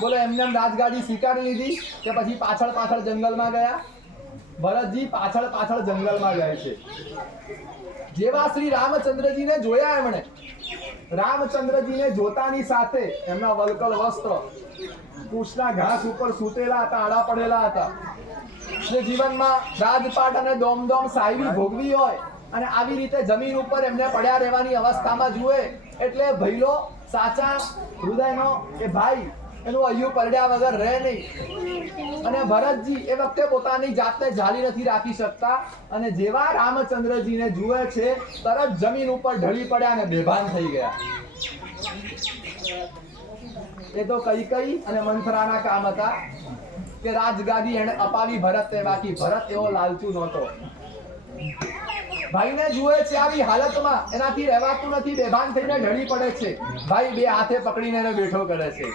બોલો એમને રાજગાદી સ્વીકારી લીધી કે પછી પાછળ પાછળ જંગલમાં ગયા? ભરતજી પાછળ જંગલમાં જાય છે. જેવા શ્રી રામચંદ્રજીને જોયા એમણે, રામચંદ્રજીને જોતાની સાથે એમના વલ્કલ વસ્ત્ર કૃષ્ણના ઘાસ ઉપર સૂતેલા હતા, આડા પડેલા હતા. જે જીવનમાં રાજપાટ અને દોમદોમ સાયરી ભોગવી હોય અને આવી રીતે જમીન ઉપર એમને પડ્યા રહેવાની અવસ્થામાં જુએ એટલે ભઈલો સાચા હૃદયનો એ ભાઈ એનું અયું પરડ્યા વગર રહે નહીં. અને ભરતજી એ વખતે પોતાની જાતને ઝાલી નથી રાખી શકતા અને જેવા રામચંદ્રજીને જુએ છે તરત જમીન ઉપર ઢળી પડ્યા અને બેભાન થઈ ગયા. એ તો કઈ અને મંથરાના કામ હતા કે રાજગાદી એને અપાવી ભરતને, બાકી ભરત એવો લાલચુ નહોતો. ભાઈને જુએ છે આવી હાલતમાં, એનાથી રહેવાતું નથી, બેભાન થઈને ઢળી પડે છે. ભાઈ બે હાથે પકડીને એને બેઠો કરે છે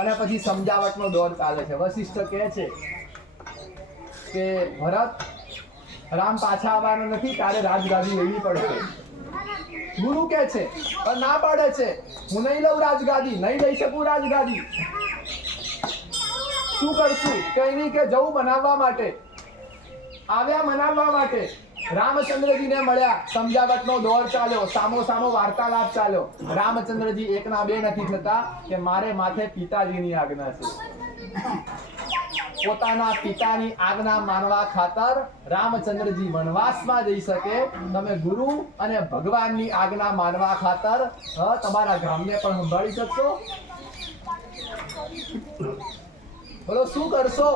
અને પછી સમજાવટનો દોર ચાલે છે. વશિષ્ઠ કહે છે કે ભરત, રામ પાછા આવવાના નથી, તારે રાજગાદી લેવી પડશે. ગુરુ કહે છે પણ ના પાડે છે, હું નહીં લઉં રાજગાદી, નહીં લઈ શકું રાજગાદી. શું કરશું? કઈ નહીં કે જવું બનાવવા માટે આવ્યા, મનાવવા માટે. રામચંદ્રજીને મળ્યા, સમજાવટનો દોર ચાલ્યો, સામો વાર્તાલાપ ચાલ્યો. રામચંદ્રજી એકના બે નથી થતા કે મારે માથે પિતાજીની આજ્ઞા છે. પોતાના પિતાની આજ્ઞા માનવા ખાતર રામચંદ્રજી વનવાસમાં જઈ શકે. તમે ગુરુ અને ભગવાનની આજ્ઞા માનવા ખાતર તમારા ગામને પણ સંભાળી શકશો. બોલો શું કરશો?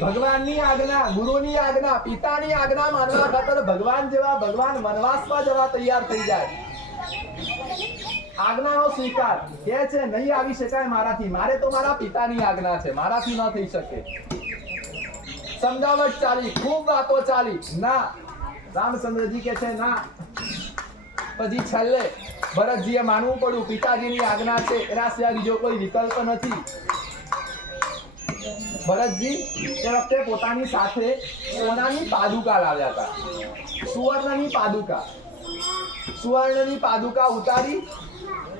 ભગવાનની આજ્ઞા, ગુરુની આજ્ઞા, પિતાની આજ્ઞા માનવા ખાતર ભગવાન જેવા ભગવાન વનવાસમાં જવા તૈયાર થઈ જાય. આજ્ઞાનો સ્વીકાર કે છે નહીં આવી શકાય મારાથી, મારે તો મારા પિતાની આજ્ઞા છે, મારાથી ન થઈ શકે. સમજાવટ ચાલી, ખૂબ વાતો ચાલી, ના. રામચંદ્રજી કે છે ના. પછી છેલ્લે ભરતજીએ માનવું પડ્યું પિતાજીની આજ્ઞા છે, એના સિવાય બીજો કોઈ વિકલ્પ નથી. ભરતજી એ વખતે પોતાની સાથે સોનાની પાદુકા લાવ્યા હતા, સુવર્ણની પાદુકા. સુવર્ણની પાદુકા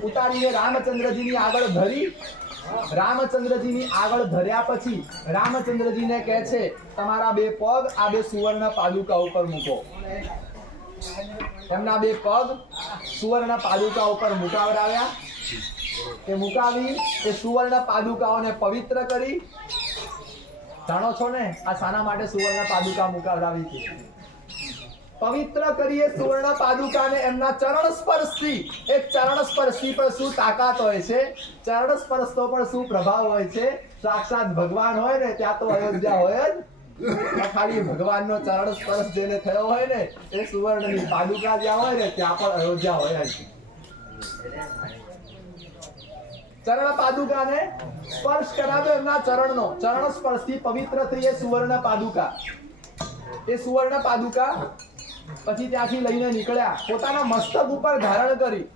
ઉતારીને રામચંદ્રજીની આગળ ધરી. રામચંદ્રજીની આગળ ધર્યા પછી રામચંદ્રજીને કહે છે તમારા બે પગ આ બે સુવર્ણ પાદુકા ઉપર મૂકો. એમના બે પગ સુવર્ણ પાદુકા ઉપર મુકાવડાવ્યા. એ મુકાવી એ સુવર્ણ પાદુકાઓને પવિત્ર કરી. જાણો છો ને આ શાના માટે સુવર્ણ પાદુકા મુકાવડાવી હતી? પવિત્ર કરીએ સુવર્ણ પાદુકાને એમના ચરણ સ્પર્શથી. એક ચરણ સ્પર્શથી પર શું તાકાત હોય છે, ચરણ સ્પર્શતો પણ શું પ્રભાવ હોય છે. સાક્ષાત ભગવાન હોય ને ત્યાં તો અયોધ્યા હોય જ. ખાલી ભગવાનનો ચરણ સ્પર્શ જેને થયો હોય ને એ સુવર્ણની પાદુકા જ્યાં હોય ને ત્યાં પણ અયોધ્યા હોય જ. ચરણ પાદુકાને સ્પર્શ કરાવ્યો એમના ચરણનો, ચરણ સ્પર્શથી પવિત્ર થઈ એ સુવર્ણ પાદુકા. એ સુવર્ણ પાદુકા પછી ત્યાંથી લઈને નીકળ્યા, પોતાના મસ્તક ઉપર ધારણ કરી.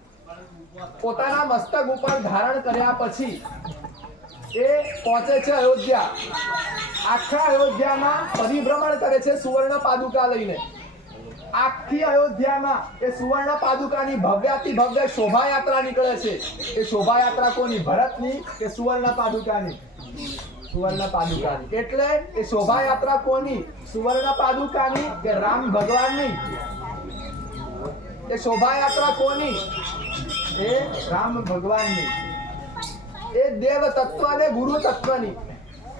પોતાના મસ્તક ઉપર ધારણ કર્યા પછી એ પહોંચે છે અયોધ્યા. આખા અયોધ્યામાં પરિભ્રમણ કરે છે સુવર્ણ પાદુકા લઈને. આખી અયોધ્યામાં એ સુવર્ણ પાદુકાની ભવ્યાતિ ભવ્ય શોભાયાત્રા નીકળે છે. એ શોભાયાત્રા કોની? ભરતની કે સુવર્ણ પાદુકાની? સુવર્ણ પાદુકાની. એટલે એ શોભાયાત્રા કોની? સુવર્ણ પાદુકાની કે રામ ભગવાનની? એ શોભાયાત્રા કોની? એ રામ ભગવાનની. એ દેવ તત્વ અને ગુરુ તત્વની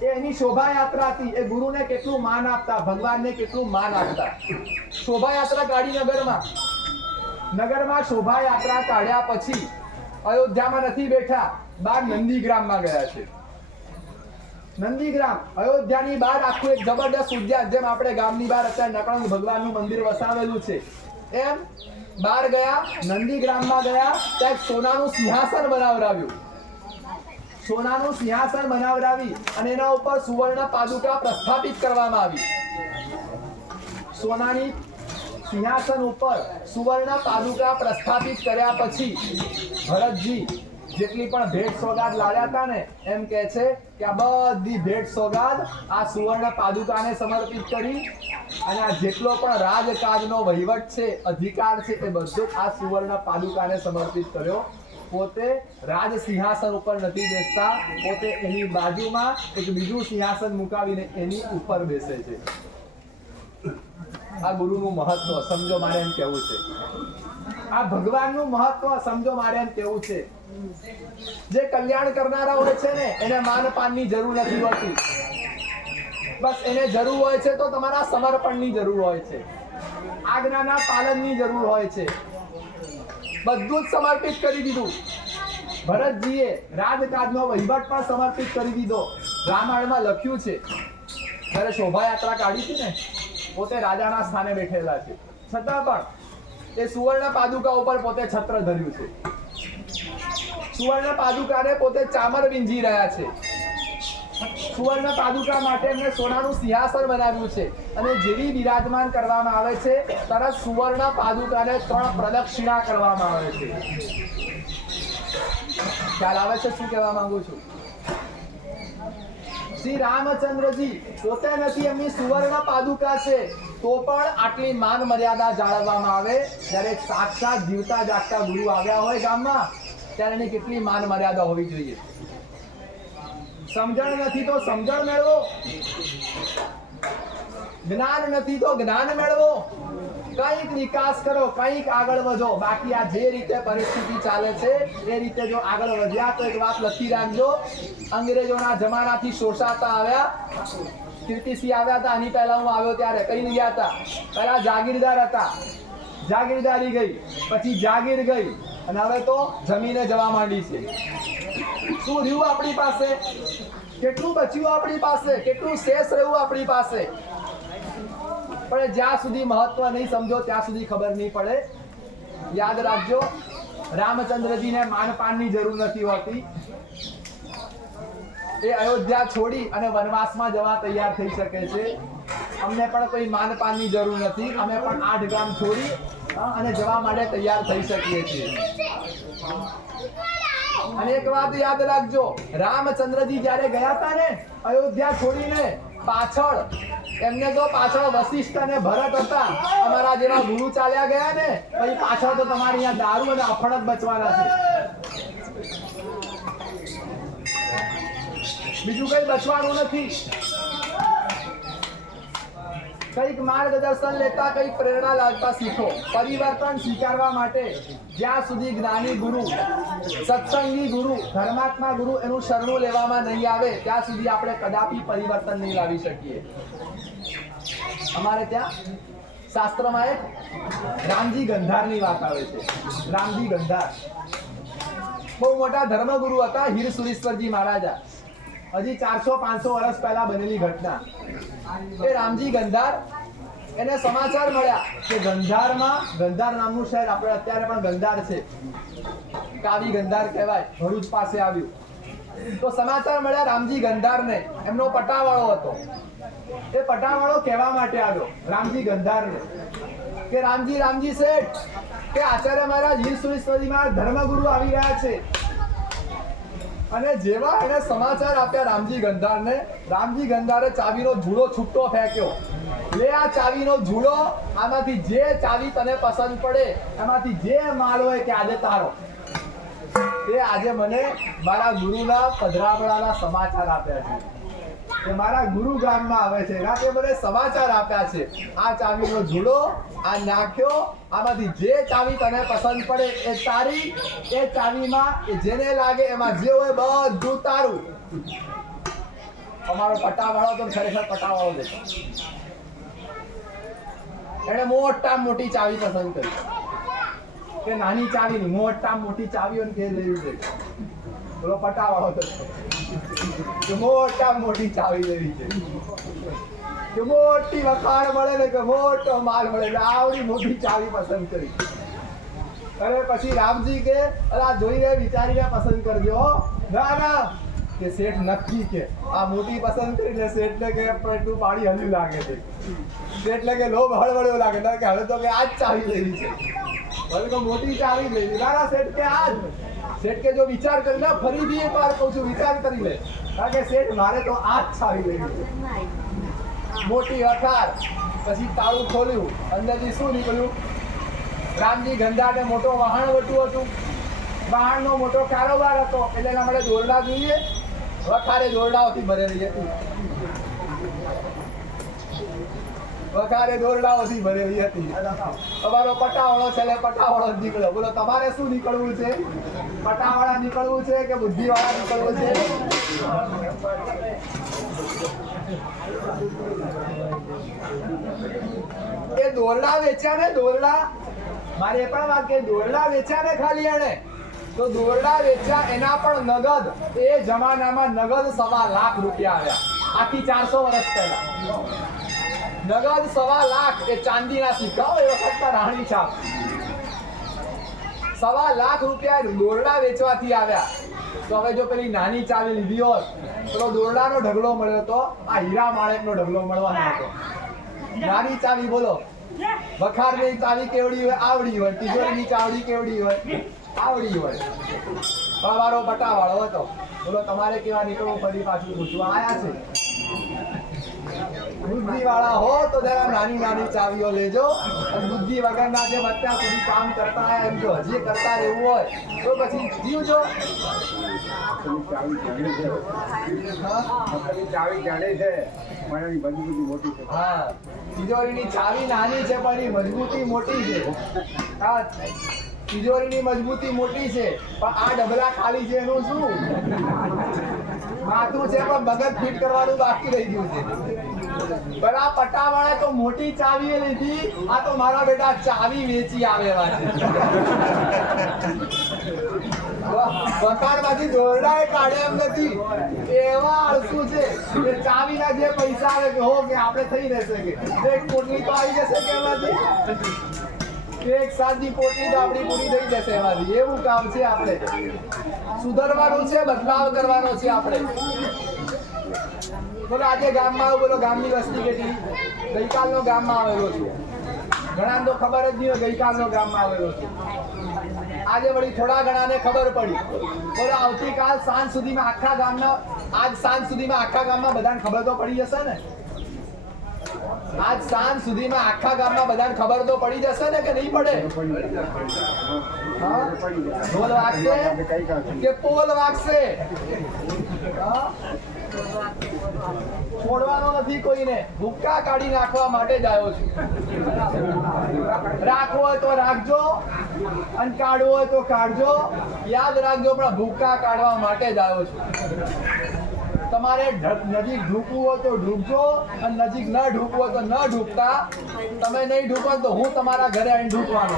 એની શોભાયાત્રા હતી. એ ગુરુને કેટલું માન આપતા, ભગવાનને કેટલું માન આપતા. શોભાયાત્રા કાઢી નગરમાં શોભાયાત્રા કાઢ્યા પછી અયોધ્યામાં નથી બેઠા, બહાર નંદીગ્રામમાં ગયા છે. નંદીગ્રામ અયોધ્યાની બહાર આખું એક જબરદસ્ત ઉદ્યાન, જેમ આપણે ગામની બહાર અત્યારે નકળંગ ભગવાનનું મંદિર વસાવેલું છે એમ બહાર ગયા, નંદીગ્રામમાં ગયા. ત્યાં સોનાનું સિંહાસન બનાવરાવ્યું. સોનાનું સિંહાસન બનાવરાવી અને એના ઉપર સુવર્ણ પાદુકા પ્રસ્થાપિત કરવામાં આવી. સોનાની સિંહાસન ઉપર સુવર્ણ પાદુકા પ્રસ્થાપિત કર્યા પછી ભરતજી જેટલી પણ ભેટ સોગાદ લાવ્યા હતા ને, એમ કહે છે કે આ બધી ભેટ સોગાદ આ સુવર્ણ પાદુકાને સમર્પિત કરી અને આ જેટલો પણ રાજકાજનો વહીવટ છે, અધિકાર છે, એ બધો આ સુવર્ણ પાદુકાને સમર્પિત કર્યો. પોતે રાજ સિંહાસન ઉપર નથી બેસતા, પોતે એની બાજુમાં એક બીજું સિંહાસન મુકાવીને એની ઉપર બેસે છે. આ ગુરુનું મહત્વ સમજો, મારે એમ કહેવું છે. આ ભગવાનનું મહત્વ સમજો, મારે એમ કહેવું છે. જે કલ્યાણ કરનારા હોય છે ને, એને માનપાનની જરૂર નથી હોતી. બસ એને જરૂર હોય છે તો તમારા સમર્પણની જરૂર હોય છે, આજ્ઞાના પાલનની જરૂર હોય છે. બધું જ સમર્પિત કરી દીધું. ભરતજીએ રાજકાજનો વહીવટ પણ સમર્પિત કરી દીધો. રામાયણમાં લખ્યું છે, જ્યારે શોભાયાત્રા કાઢી હતી ને, પોતે રાજાના સ્થાને બેઠેલા છે, છતાં પણ એ સુવર્ણ પાદુકા ઉપર પોતે છત્ર ધર્યું છે. સુવર્ણ પાદુકાને પોતે ચામર વીંજી રહ્યા છે. સુવર્ણ પાદુકા માટે એમને સોનાનું સિંહાસન બનાવ્યું છે અને જેવી બિરાજમાન કરવામાં આવે છે, તરત સુવર્ણ પાદુકાને 3 પ્રદક્ષિણા કરવામાં આવે છે. ખ્યાલ આવે છે શું કહેવા માંગુ છું? શ્રી રામચંદ્રજી પોતે નથી, એમની સુવર્ણ પાદુકા છે, તો પણ આટલી માન મર્યાદા જાળવવામાં આવે. જ્યારે સાક્ષાત જીવતા જાગતા ગુરુ આવ્યા હોય ગામમાં, ત્યારે એની કેટલી માન મર્યાદા હોવી જોઈએ. સમજણ નથી તો સમજણ મેળવો, જ્ઞાન નથી તો જ્ઞાન મેળવો, કંઈક વિકાસ કરો, કંઈક આગળ વધો. બાકી આ જે રીતે પરિસ્થિતિ ચાલે છે એ રીતે જો આગળ વધ્યા તો એક વાત લખી રાખજો, અંગ્રેજોના જમાનાથી શોષાતા આવ્યા. કીર્તિસિંહ આવ્યા હતા, આની પહેલા હું આવ્યો ત્યારે કઈ ગયા હતા? પહેલા જાગીરદાર હતા, જાગીરદારી ગઈ, પછી જાગીર ગઈ અને હવે તો જમીને જવા માંડી છે. શું રહ્યું આપણી પાસે? કેટલું બચ્યું આપણી પાસે? કેટલું શેષ રહ્યું આપણી પાસે? પણ જ્યાં સુધી મહત્વ નહીં સમજો ત્યાં સુધી ખબર નહીં પડે. યાદ રાખજો, રામચંદ્રજીને માનપાનની જરૂર નથી હોતી. એ અયોધ્યા છોડી અને વનવાસમાં જવા તૈયાર થઈ શકે છે. અમને પણ કોઈ માનપાનની જરૂર નથી. અમે પણ 8 ગામ છોડી અને જવા માટે તૈયાર થઈ શકીએ છીએ. અને એક વાત યાદ રાખજો, રામચંદ્રજી જ્યારે ગયા હતા ને અયોધ્યા છોડીને, પાછળ એમને તો પાછળ વશિષ્ઠ અને ભરત હતા. અમારા જેવા ગુરુ ચાલ્યા ગયા ને, પછી પાછળ તો તમારે અહીંયા દારૂ અને અફણ જ બચવાના છે, બીજું કઈ બચવાનું નથી. કઈક માર્ગદર્શન લેતા, કઈક પ્રેરણા લાગતા શીખો. પરિવર્તન સ્વીકારવા માટે જ્યાં સુધી જ્ઞાની ગુરુ, સત્સંગી ગુરુ, ધર્માત્મા ગુરુ એનું શરણું લેવામાં નહીં આવે, ત્યાં સુધી આપણે કદાપી પરિવર્તન નહીં લાવી શકીએ. અમારે ત્યાં શાસ્ત્રમાં એક રામજી ગંધારની વાત આવે છે. રામજી ગંધાર બહુ મોટા ધર્મગુરુ હતા, હીરસુરેશ્વરજી મહારાજા. હજી 400-500 વર્ષ પહેલા બનેલી ઘટના. એ રામજી ગંધાર, એને સમાચાર મળ્યા કે ગંધારમાં, ગંધાર નામનું શહેર આપણે અત્યારે પણ ગંધાર છે, કાવી ગંધાર કહેવાય, ભરૂચ પાસે આવ્યું. તો સમાચાર મળ્યા રામજી ગંધારને. એમનો પટાવાળો હતો, એ પટાવાળો કહેવા માટે આવ્યો રામજી ગંધારને કે રામજી શેઠ કે આચાર્ય મહારાજ હિલ સુરેશ્વરીમાં ધર્મગુરુ આવી રહ્યા છે. અને જેવા એને સમાચાર આપ્યા રામજી ગંધારે ચાવીનો જુડો છૂટો ફેંક્યો. લે આ ચાવીનો જુડો, આમાંથી જે ચાવી તને પસંદ પડે, એમાંથી જે માલ હોય કે આજે તારો. તે આજે મને મારા ગુરુના પધરામણાના સમાચાર આપ્યા છે કે મારા ગુરુ ગામમાં આવે છે, ના કે મને સમાચાર આપ્યા છે. આ ચાવીનો જુડો આ નાખ્યો, આમાંથી જે ચાવી તને પસંદ પડે એ તારી. એ ચાવીમાં જેને લાગે એમાં જે હોય બધું તારું. અમારો પટાવાળો તો ખરેખર પટાવાળો દેખો. એને મોટી ચાવી પસંદ કરી કે નાની ચાવી ની મોટી ચાવીઓ કે લેવી છે. બોલો પટાવાળો તો મોટી ચાવી લેવી છે કે મોટી વખાણ મળે ને કે મોટો માલ મળે, આવડી મોટી ચાવી પસંદ કરી. અને પછી રામજી કે અલા જોઈને વિચારીને પસંદ કરજો. ના કે શેઠ નક્કી કે આ મોટી પસંદ કરીને શેઠને કે પેટનું પાણી હલ્યું લાગે છે. શેઠને કે લોભ હળવળ્યો લાગે ના કે હવે તો કે આ જ ચાવી લેવી છે, હવે તો મોટી ચાવી લેવી. ના શેઠ કે આ જ. શેઠ કે જો વિચાર કરી લે, ફરીથી એક વાર કહું છું વિચાર કરી લે. કારણ કે શેઠ મારે તો આ જ ચાવી લેવી છે. મોટી અઠાર. પછી તાળું ખોલ્યું, અંદરથી શું નીકળ્યું? રામજી ગંધાને મોટો વાહણ વટું હતું. વાહણનો મોટો કારોબાર હતો એટલે એના માટે દોરડા જોઈએ. વખારે દોરડાઓથી ભરેલી હતી. તમારો પટાવાળો છે એટલે પટાવાળો જ નીકળ્યો. બોલો તમારે શું નીકળવું છે? પટાવાળા નીકળવું છે કે બુદ્ધિવાળા નીકળવું છે? એ દોરડા વેચ્યા ને, દોરડા મારે એ પણ વાત કે દોરડા વેચ્યા ને ખાલી એને તો દોરડા વેચ્યા એના પણ નગદ. એ જમાનામાં નગદ 1.25 લાખ રૂપિયા આવ્યા. આથી 400 વર્ષ પહેલા નગદ 1.25 લાખ. એ ચાંદીના સિક્કા એ વખતના રાણી છાપ. 1.25 લાખ રૂપિયા દોરડા વેચવાથી આવ્યા. તો હવે જો પેલી નાની ચાવી લીધી હોત તો દોરડાનો ઢગલો મળ્યો તો આ હીરા માણેકનો ઢગલો મળવાનો હતો. નાની ચાવી બોલો, વખારની ચાવી કેવડી હોય? આવડી હોય. તિજોરીની ચાવી કેવડી હોય? આવડી હોય. અમારો પટાવાળો હતો. બોલો તમારે કેવા નીકળવું? ફરી પાછું પૂછવા આયા છે. બુદ્ધિ વાળા હો તો જરા નાની ચાવીઓ લેજો. અને બુદ્ધિ વગરના જે અત્યાર સુધી કામ કરતા આયા એમ જો હજી કરતા રહેવું હોય તો પછી જીવજો. ચાવી જાડે છે પણ એની મજબૂતી મોટી છે. હા, તિજોરીની ચાવી નાની છે પણ એની મજબૂતી મોટી છે. હા, તિજોરીની મજબૂતી મોટી છે પણ આ ડબલા ખાલી છે એનું શું? માથું છે પણ મગજ ફિટ કરવાનું બાકી રહી ગયું છે. બરા પટાવાળા તો મોટી ચાવી લીધી, આ તો મારા બેટા ચાવી વેચી આવેલા છે. વખાણમાંથી દોરડા કાઢે એમ નથી, એવા આળસુ છે કે ચાવીના જે પૈસા આવે કે હો કે આપણે થઈ રહેશે કે એક પોટલી તો આવી જશે કે એમાંથી એક સાદી પોટલી તો આપણી પૂરી થઈ જશે એમાંથી. એવું કામ છે. આપણે સુધારવાનું છે, બદલાવ કરવાનો છે આપણે. બોલો આજે ગામમાં આવું, બોલો ગામની વસ્તી કેટલી? ગઈકાલનો ગામમાં આવેલો છું. ઘણા તો ખબર જ નહીં હોય ગઈકાલનો ગામમાં આવેલો છું. આજે વળી થોડા ઘણાને ખબર પડી. બોલો આવતીકાલ સાંજ સુધીમાં આખા ગામના આજ સાંજ સુધીમાં આખા ગામમાં બધાને ખબર તો પડી જશે ને? આજ સાંજ સુધીમાં આખા ગામમાં બધાને ખબર તો પડી જશે ને કે નહીં પડે? ઢોલ વાગશે કે પોલ વાગશે? છોડવાનો નથી કોઈને. ભૂક્કા કાઢી નાખવા માટે જ આવ્યો છું. રાખવો હોય તો રાખજો અને કાઢવો હોય તો કાઢજો. યાદ રાખજો પણ ભૂક્કા કાઢવા માટે જ આવ્યો છું. તમારે નજીક ઢૂકવું હોય તો ઢૂકજો અને નજીક ન ઢૂકવું હોય તો ન ઢૂકતા. તમે નહીં ઢૂકો તો હું તમારા ઘરે આવીને ઢૂકવાનો.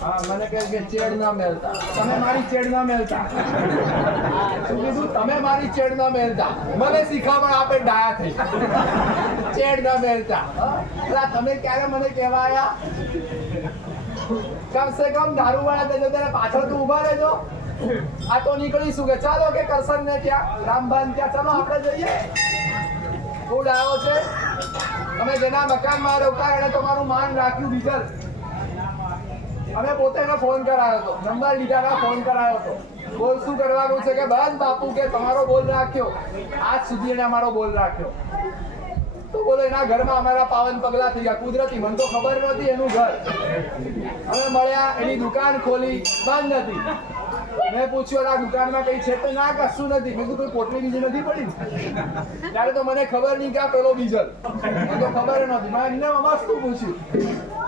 હા, મને કહે કે ચેડ ના મેલતા. તમે મારી ચેડ ના મેલતા. શું કીધું? તમે મારી ચેડ ના મેલતા. મને શીખામણ આપે ડાયા થઈ. ચેડ ના મેલતા. તમે ક્યારે મને કહેવાયા? કમ સે કમ દારૂ વાળા દેજો ત્યારે પાછળ તો ઉભા રહેજો. આ તો નીકળીશું કે ચાલો કે કરશન ને ત્યાં રામભાન ત્યાં ચાલો આપણે જઈએ. ફૂડ આવ્યો છે. અમે જેના મકાનમાં રોકાયા એને તમારું માન રાખ્યું બીજલ. અમે પોતે એને ફોન કરાયો હતો, નંબર લીધા ફોન કરાયો હતો. બોલ શું કરવાનું છે કે બસ બાપુ કે તમારો બોલ રાખ્યો. આજ સુધી એને અમારો બોલ રાખ્યો. તો બોલો એના ઘરમાં અમારા પાવન પગલા થઈ ગયા કુદરતી. મને તો ખબર નહોતી એનું ઘર. અમે મળ્યા, એની દુકાન ખોલી, બંધ હતી. મેં પૂછ્યું આ દુકાનમાં કઈ છે તો ના કશું નથી. મેં કીધું કોઈ પોટલી બીજી નથી પડી. ત્યારે તો મને ખબર નહીં કે આ પેલો બીજલ. મને તો ખબર નહોતી. મેં એમને મસ્તું પૂછ્યું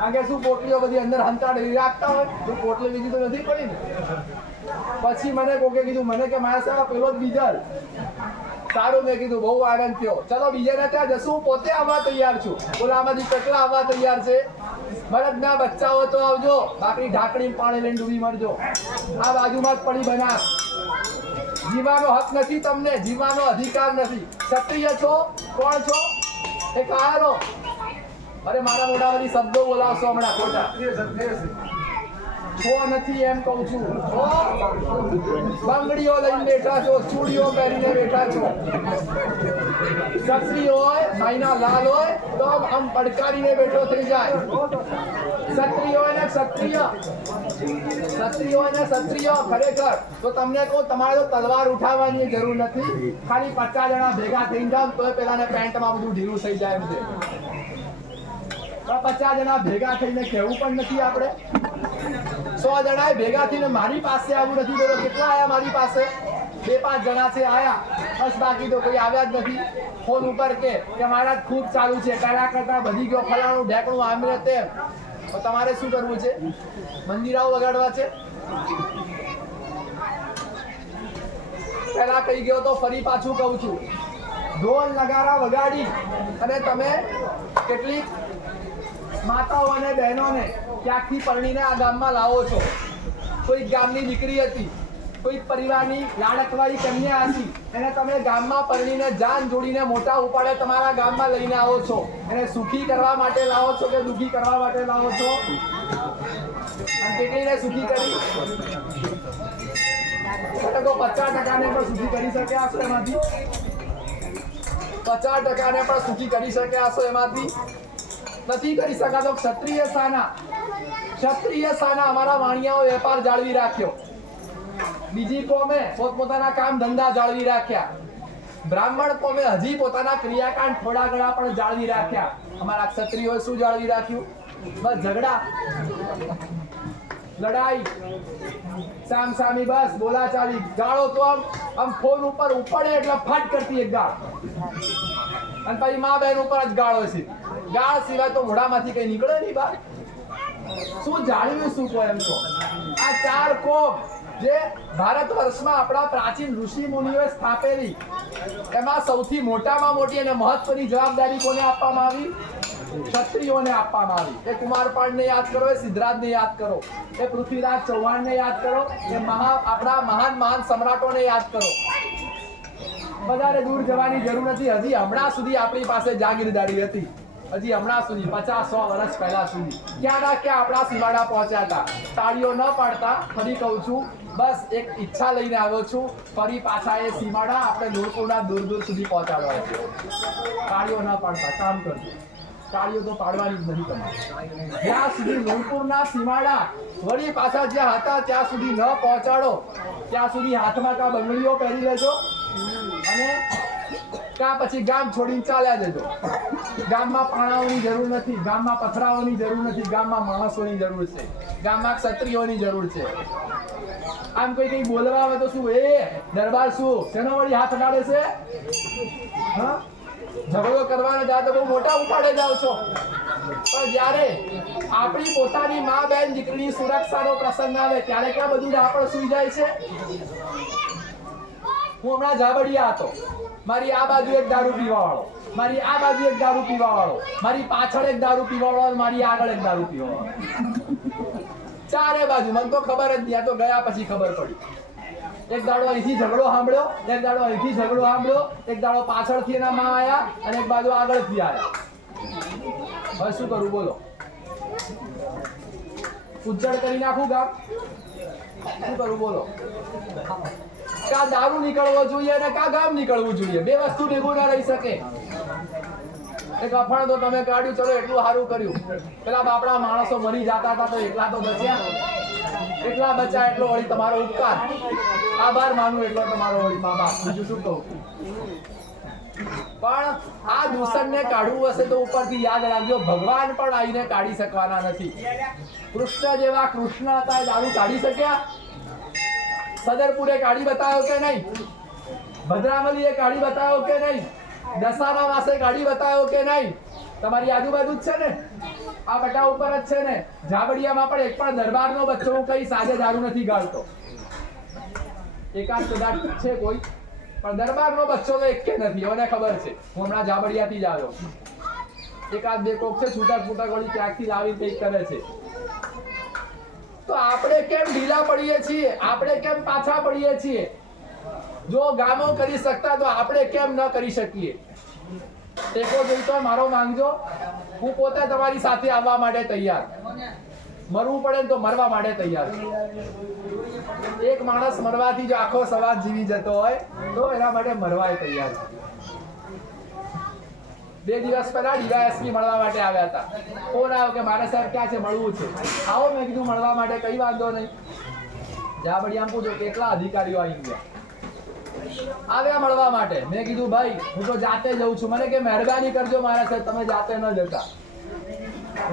આ કે શું પોટલીઓ બધી અંદર હંતાડેલી રાખતા હોય તો પોટલી બીજી તો નથી પડી ને. પછી મને કોકે કીધું મને કે મારા સાહેબ પેલો જ બીજલ. સારું, મેં કીધું બહુ આનંદ થયો. ચલો બીજાને ત્યાં જશું, પોતે આવવા તૈયાર છું. બોલો આમાંથી કેટલા આવવા તૈયાર છે? બળદના બચ્ચા હોય તો આવજો, બાકી ઢાંકણી પાણી લઈને ડૂબી મરજો. આ બાજુમાં જ પડી બનાસ. જીવવાનો હક નથી તમને, જીવવાનો અધિકાર નથી. ક્ષત્રિય છો? કોણ છો? એ કાયરો. અરે મારા મોઢા બધી શબ્દો બોલાવશો હમણાં ખોટા. છો નથી એમ કહું છું. બંગડીઓ લઈને બેઠા છો, ચૂડીઓ પહેરીને બેઠા છો. ક્ષત્રિય હોય, ભાઈના લાલ હોય તો આમ પડકારીને બેઠો થઈ જાય. ક્ષત્રિય હોય ને ક્ષત્રિય, ક્ષત્રિય હોય ને ક્ષત્રિય ખરેખર તો તમને કહું તમારે તો તલવાર ઉઠાવવાની જરૂર નથી. ખાલી 50 જણા ભેગા થઈને જાવ તો પેલાને પેન્ટમાં બધું ઢીલું થઈ જાય એમ છે. 50 જણા ભેગા થઈને કહેવું પણ નથી આપણે. 100 જણાએ ભેગા થઈને મારી પાસે આવું નથી. બોલો કેટલા આયા મારી પાસે? 2-5 જણા છે આયા, બસ. બાકી તો કોઈ આવ્યા જ નથી. ફોન ઉપર કે મારા ખૂબ ચાલુ છે, પહેલા કરતા વધી ગયો, ફલાણું ઢેકણું આમ ને તેમ. તો તમારે શું કરવું છે? મંદિરાઓ વગાડવા છે? પહેલા કહી ગયો તો ફરી પાછું કહું છું, ઢોલ નગારા વગાડી અને તમે કેટલીક માતાઓ અને બહેનોને ક્યાંકથી પરણીને આ ગામમાં લાવો છો. કોઈ ગામની દીકરી હતી, કોઈ પરિવારની લાડકવાળી કન્યા હતી, એને તમે ગામમાં પરણીને જાન જોડીને મોટા ઉપાડે તમારા ગામમાં લઈને આવો છો. એને સુખી કરવા માટે લાવો છો કે દુઃખી કરવા માટે લાવો છો? અને કેટલીને સુખી કરી? 50% ને પણ સુખી કરી શક્યા હશો એમાંથી? 50% ને પણ સુખી કરી શક્યા હશો એમાંથી? નથી કરી શકાતો. ક્ષત્રિય સાના, ક્ષત્રિય સાના અમારા વાણિયાઓ વેપાર જાળવી રાખ્યો. બીજી કોમે પોતપોતાના કામ ધંધા જાળવી રાખ્યા. બ્રાહ્મણ કોમે હજી પોતાના ક્રિયાકાંડ થોડા ઘણા પણ જાળવી રાખ્યા. અમારા ક્ષત્રિયોએ શું જાળવી રાખ્યું? બસ ઝઘડા, લડાઈ, સામસામી, બસ બોલાચાલી. ગાળો તો આમ ફોન ઉપર ઉપડે એટલે ફાટ કરતી એક ગાળ. અને પછી મા બહેન ઉપર જ ગાળો છે. ગાળ સિવાય તો મોઢામાંથી કઈ નીકળે નહીં બા. શું જાળવ્યું શું કોઈ એમ તો? આ 4 કોમ જે ભારત વર્ષમાં આપણા પ્રાચીન ઋષિ મુનિઓએ સ્થાપેલી, એમાં સૌથી મોટામાં મોટી અને મહત્વની જવાબદારી કોને આપવામાં આવી? ક્ષત્રિયોને આપવામાં આવી. એ કુમારપાળને યાદ કરો, એ સિદ્ધરાજને યાદ કરો, એ પૃથ્વીરાજ ચૌહાણને યાદ કરો, એ આપણા મહાન સમ્રાટોને યાદ કરો. વધારે દૂર જવાની જરૂર નથી. હજી હમણાં સુધી આપણી પાસે જાગીરદારી હતી. હજી હમણાં સુધી 50-100 વર્ષ પહેલા સુધી ક્યાં ના ક્યાં આપણા સીમાડા પહોંચ્યા હતા. તાળીઓ ન પાડતા. ફરી કહું છું, બસ એક ઈચ્છા લઈને આવ્યો છું, ફરી પાછા એ સીમાડા આપણે દૂરના દૂર સુધી પહોંચાડવા છે. તાળીઓ ન પાડતા કામ કરજો. તાળીઓ તો પાડવાની જ નથી તમારે. જ્યાં સુધી નૂરપુરના સીમાડા વળી પાછા જ્યાં હતા ત્યાં સુધી ન પહોંચાડો, ત્યાં સુધી હાથમાં કા બંગડીઓ પહેરી લેજો અને ત્યાં પછી ગામ છોડીને ચાલ્યા જજો. ગામમાં પાણાઓની જરૂર નથી, ગામમાં પથરાઓની જરૂર નથી, ગામમાં માણસોની જરૂર છે, ગામમાં ક્ષત્રિયોની જરૂર છે. આમ કોઈ કઈ બોલવા આવે તો શું, એ દરબાર શું શેનો વળી હાથ અડાડે છે? હા, ઝઘડો કરવાને જાય તો બહુ મોટા ઉપાડે જાવ છો. પણ જ્યારે આપણી પોતાની મા બેન દીકરીની સુરક્ષાનો પ્રસંગ આવે ત્યારે ક્યાં બધું આપણે સુઈ જાય છે? હું હમણાં જાબડિયા હતો. મારી આ બાજુ એક દારૂ પીવા વાળો, મારી આ બાજુ એક દારૂ પીવા વાળો, મારી પાછળ એક દારૂ પીવા વાળો, મારી આગળ એક દારૂ પીવા વાળો. ચારે બાજુ. મને તો ખબર જ નહીં, તો ગયા પછી ખબર પડી. એક દાડો અહીંથી ઝઘડો સાંભળ્યો, એક દાડો અહીંથી ઝઘડો સાંભળ્યો, એક દાડો પાછળથી એના માં આવ્યા અને એક બાજુ આગળથી આવ્યા. હવે શું કરું બોલો? ઉજ્જડ કરી નાખું ગામ? શું કરવું બોલો? કા દારૂ નીકળવો જોઈએ અને કા ગામ નીકળવું જોઈએ, બે વસ્તુ ભેગું ના રહી શકે. એક અફાણ તો તમે કાઢ્યું, ચલો એટલું સારું કર્યું. પેલા બાપડા માણસો મરી જતા હતા તો એકલા તો બચ્યા, એટલા બચ્યા એટલો વળી તમારો ઉપકાર, આભાર માનું એટલો તમારો વળી મા બાપ. બીજું શું કહું? પણ આ દૂષણને કાઢવું હશે તો ઉપરથી યાદ રાખજો, ભગવાન પણ આવીને કાઢી શકવાના નથી. કૃષ્ણ જેવા કૃષ્ણ હતા એ દારૂ કાઢી શક્યા? સદરપુરે કાઢી બતાવ્યો કે નહીં? ભદ્રામલીએ કાઢી બતાવ્યો કે નહીં? દસાના વાસે કાઢી બતાવ્યો કે નહીં? તમારી આજુબાજુ જ છે ને, આ બટા ઉપર જ છે ને. જાબડિયામાં પણ એક પણ દરબારનો બચ્ચો હું કઈ સાજે દારૂ નથી ગાળતો. એકાદ કદાચ છે કોઈ, પણ દરબારનો બચ્ચો તો એકે નથી, મને ખબર છે. હું હમણાં જાબડિયાથી જ આવ્યો. એકાદ બે કોક છે છૂટક ફૂટક વળી ક્યાંકથી લાવી કંઈક કરે છે. તો આપણે કેમ ઢીલા પડીએ છીએ? આપણે કેમ પાછા પડીએ છીએ? જો ગામો કરી શકતા તો આપણે કેમ ન કરી શકીએ? ટેકો જોઈતો મારો માંગજો. હું પોતે તમારી સાથે આવવા માટે તૈયાર, મરવું પડે ને તો મરવા માટે તૈયાર. એક માણસ મરવાથી જો આખો સમાજ જીવી જતો હોય તો એના માટે મરવાય તૈયાર. 2 દિવસ પહેલા ડીવાયએસપી મળવા માટે આવ્યા હતા. ફોન આવ્યો કે મારે સાહેબ ક્યાં છે, મળવું છે. આવો, મેં કીધું મળવા માટે કઈ વાંધો નહીં. જાબડિયામાં પૂછો કેટલા અધિકારીઓ આવી ગયા, આવ્યા મળવા માટે. મેં કીધું ભાઈ હું તો જાતે જઉં છું. મને કે મહેરબાની કરજો મારા સાહેબ, તમે જાતે ન જતા.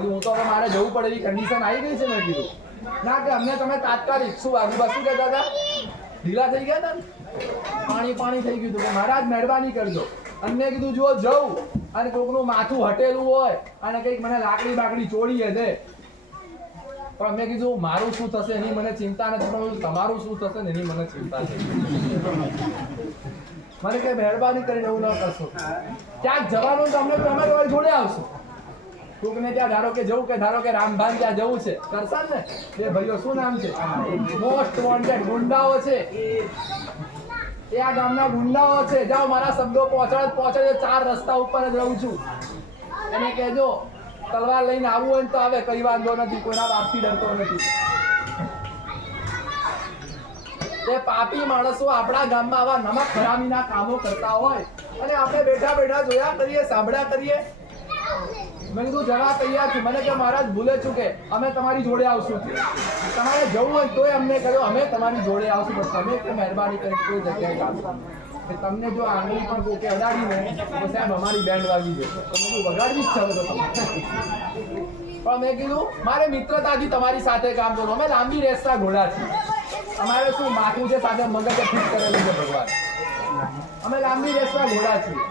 હું તો હવે મારે જવું પડે એવી કન્ડિશન આવી ગઈ છે. મેં કીધું ના, કે અમને તમે તાત્કાલિક શું વાગ્યું બસ શું કહેતા હતા, ઢીલા થઈ ગયા હતા ને, પાણી થઈ ગયું હતું કે મહારાજ મહેરબાની કરજો. અને મેં કીધું જો જવું અને કોકનું માથું હટેલું હોય અને કંઈક મને લાકડી બાકડી ચોડીએ દે, પણ મેં કીધું મારું શું થશે એની મને ચિંતા નથી, પણ તમારું શું થશે ને એની મને ચિંતા છે. મને કે મહેરબાની કરીને એવું ન કરશો. ક્યાંક જવાનું તો અમને અમે તમારી જોડે આવશું. કોકને ત્યાં ધારો કે જવું, કે ધારો કે રામભાન ત્યાં જવું છે, કરશન ને બે ભાઈઓ શું નામ છે, મોસ્ટ વોન્ટેડ ગુંડાઓ છે, એ આ ગામના ગુંડાઓ છે. જાઓ મારા શબ્દો પહોંચે 4 રસ્તા ઉપર જ રહું છું. એને કહેજો તલવાર લઈને આવવું હોય તો આવે, કઈ વાંધો નથી, કોઈના બાપથી ડરતો નથી. એ પાપી માણસો આપણા ગામમાં આવા નમક હરામીના કામો કરતા હોય અને આપણે બેઠા બેઠા જોયા કરીએ, સાંભળ્યા કરીએ. મેં કીધું જવા તૈયાર છું. મને કે મહારાજ ભૂલે ચૂકે અમે તમારી જોડે આવશું. તમારે જવું હોય તોય અમને કહ્યું અમે તમારી જોડે આવશું, પણ તમે કે મહેરબાની કરી કોઈ જગ્યાએ આવશો. તમને જો આંગળી પણ કોકે અડાડીને તો સાહેબ અમારી બેન્ડ વાગી ગઈ, તમે વગાડવી જ છે તો તમે. પણ મેં કીધું મારે મિત્રતાથી તમારી સાથે કામ કરું. અમે લાંબી રેસના ઘોડા છીએ. અમારે શું માથું છે સાથે મગજે ફિટ કરેલું છે ભગવાન. અમે લાંબી રેસના ઘોડા છીએ.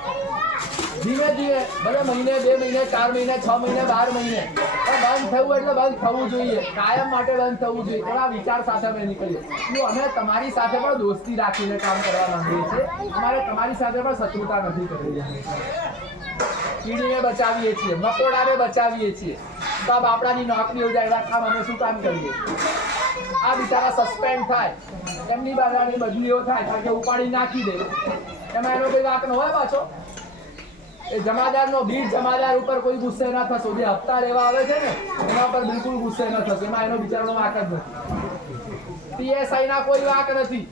ધીમે ધીમે ભલે મહિને 2 મહિને 4 મહિને 6 મહિને 12 મહિને પણ બંધ થયું એટલે બંધ થવું જોઈએ, કાયમ માટે બંધ થવું જોઈએ. થોડા વિચાર સાથે અમે નીકળીએ. અમે તમારી સાથે પણ દોસ્તી રાખીને કામ કરવા માંગીએ છીએ. અમારે તમારી સાથે પણ શત્રુતા નથી કરવી. કીડીને બચાવીએ છીએ, મકોડાને બચાવીએ છીએ. તો બાપડાની નોકરીઓ જાય એવા કામ અમે શું કામ કરીએ? આ બિચારા સસ્પેન્ડ થાય, એમની બારાની બદલીઓ થાય, કારણ કે ઉપાડી નાખી દે. એમાં એનો કોઈ વાંક ન હોય પાછો. એ જમાદારનો ભીડ જમાદાર ઉપર કોઈ ગુસ્સે ના થશો. જે હપ્તા લેવા આવે છે ને એના પર બિલકુલ ગુસ્સે ન થશે. એમાં એનો બિચારાનો વાંક જ નથી. પીએસઆઈ ના કોઈ વાંક નથી,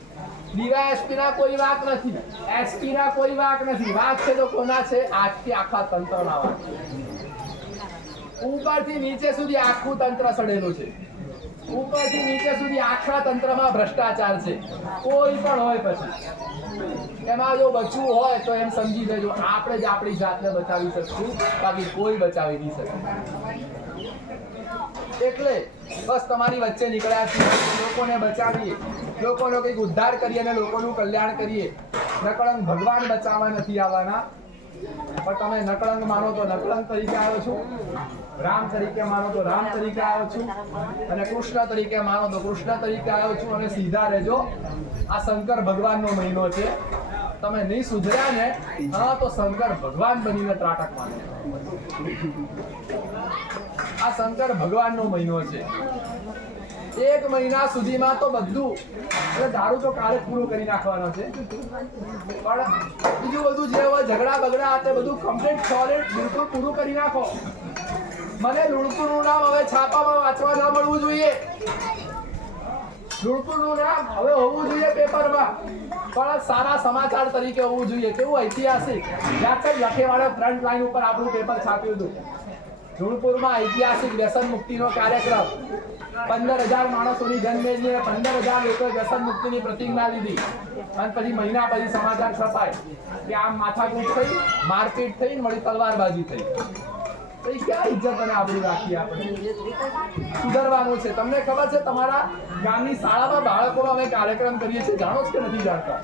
ડીવાયએસપી ના કોઈ વાંક નથી, એસપી ના કોઈ વાંક નથી. વાંક છે તો કોના છે? આજથી આખા તંત્રના વાંક છે. ઉપરથી નીચે સુધી આખું તંત્ર સડેલું છે. ઉપરથી નીચે સુધી આખા તંત્રમાં ભ્રષ્ટાચાર છે. કોઈ પણ હોય પછી એમાં જો બચવું હોય તો એમ સમજી લેજો આપણે જ આપણી જાતને બચાવી શકશું, બાકી કોઈ બચાવી નહીં શકે. એટલે બસ તમારી વચ્ચે નીકળ્યા છીએ, લોકોને બચાવીએ, લોકોનો કંઈક ઉદ્ધાર કરીએ અને લોકોનું કલ્યાણ કરીએ. નકળંગ ભગવાન બચાવવા નથી આવવાના, પણ તમે નકળંગ માનો તો નકળંગ તરીકે આવ્યો છું, રામ તરીકે માનો તો રામ તરીકે આવ્યો છું, અને કૃષ્ણ તરીકે માનો તો કૃષ્ણ તરીકે આવ્યો છું. અને સીધા રહેજો. આ શંકર ભગવાનનો મહિનો છે. તમે નહીં સુધર્યા ને હા તો શંકર ભગવાન બનીને ત્રાટક માનો. આ શંકર ભગવાનનો મહિનો છે. 1 મહિના સુધીમાં તો બધું એટલે દારૂ તો કાલે પૂરું કરી નાખવાનો છે, પણ બીજું બધું જે હોય ઝઘડા બગડા તે બધું કમ્પ્લીટ સોલિડ બિલકુલ પૂરું કરી નાખો. મને લુણકુનું નામ હવે છાપામાં વાંચવા ના મળવું જોઈએ. ધૂળપુરનું નામ હવે હોવું જોઈએ પેપરમાં, પણ સારા સમાચાર તરીકે હોવું જોઈએ. કેવું ઐતિહાસિક, જ્યાં લખેવાળે ફ્રન્ટ લાઈન ઉપર આપણું પેપર છાપ્યું હતું. ધૂળપુરમાં ઐતિહાસિક વ્યસન મુક્તિનો કાર્યક્રમ, 15,000 માણસોની જન્મેજને 15,000 લોકોએ વ્યસન મુક્તિની પ્રતિજ્ઞા લીધી અને પછી મહિના પછી સમાચાર છપાય કે આમ માથાકૂટ થઈ, મારપીટ થઈ, વળી તલવારબાજી થઈ. તો એ ક્યાં ઇજ્જત અને આબરૂ રાખી આપણે? સુધરવાનું છે. તમને ખબર છે તમારા ગામની શાળામાં બાળકોનો અમે કાર્યક્રમ કરીએ છીએ, જાણો છો કે નથી જાણતા?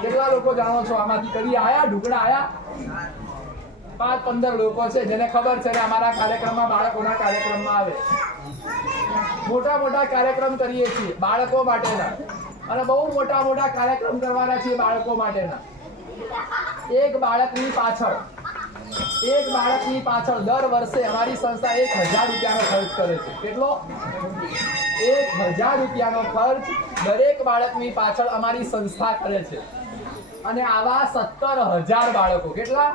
કેટલા લોકો જાણો છો? આમાંથી કરી આયા ઢુકડા આયા? 5-15 લોકો છે જેને ખબર છે કે અમારા કાર્યક્રમમાં બાળકોના કાર્યક્રમમાં આવે. મોટા મોટા કાર્યક્રમ કરીએ છીએ બાળકો માટેના, અને બહુ મોટા મોટા કાર્યક્રમ કરવાના છીએ બાળકો માટેના. એક બાળકની પાછળ દર વર્ષે અમારી સંસ્થા 1,000 રૂપિયાનો ખર્ચ કરે છે. કેટલો? 1,000 રૂપિયાનો ખર્ચ દરેક બાળકની પાછળ અમારી સંસ્થા કરે છે. અને આવા 17,000 બાળકો, કેટલા?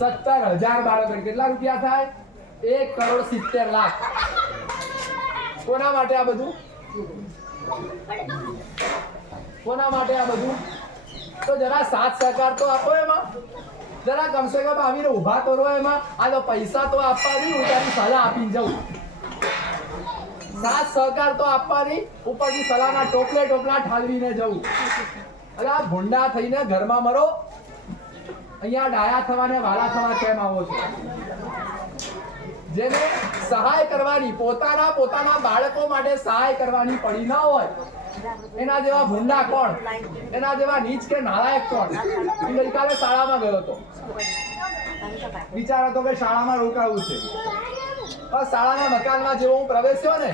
17,000 બાળકો કેટલા રૂપિયા થાય? 1,70,00,000. કોના માટે આ બધું? કોના માટે આ બધું? તો જરા સાથ સહકાર તો આપો એમાં, જરા કમસે કમ આવીને ઊભા કરો એમાં. આ તો પૈસા તો આપવા નહીં, ઉતારી સલાહ આપીને જવું. સાથ સહકાર તો આપવાની, ઉપરથી સલાહના ટોપલા ઠાલવીને જવું. અરે આ ભૂંડા થઈને ઘરમાં મરો, અહીંયા ડાયા થવાને વાલા થવા કેમ આવો છો? જેને સહાય કરવાની, પોતાના બાળકો માટે સહાય કરવાની પડી ના હોય, એના જેવા ભૂંડા કોણ? એના જેવા નીચ કે નાલાયક કોણ? હું ગઈકાલે શાળામાં ગયો હતો, વિચાર હતો કે શાળામાં રોકાવું છે. પણ શાળાના મકાનમાં જેવો હું પ્રવેશ્યો ને,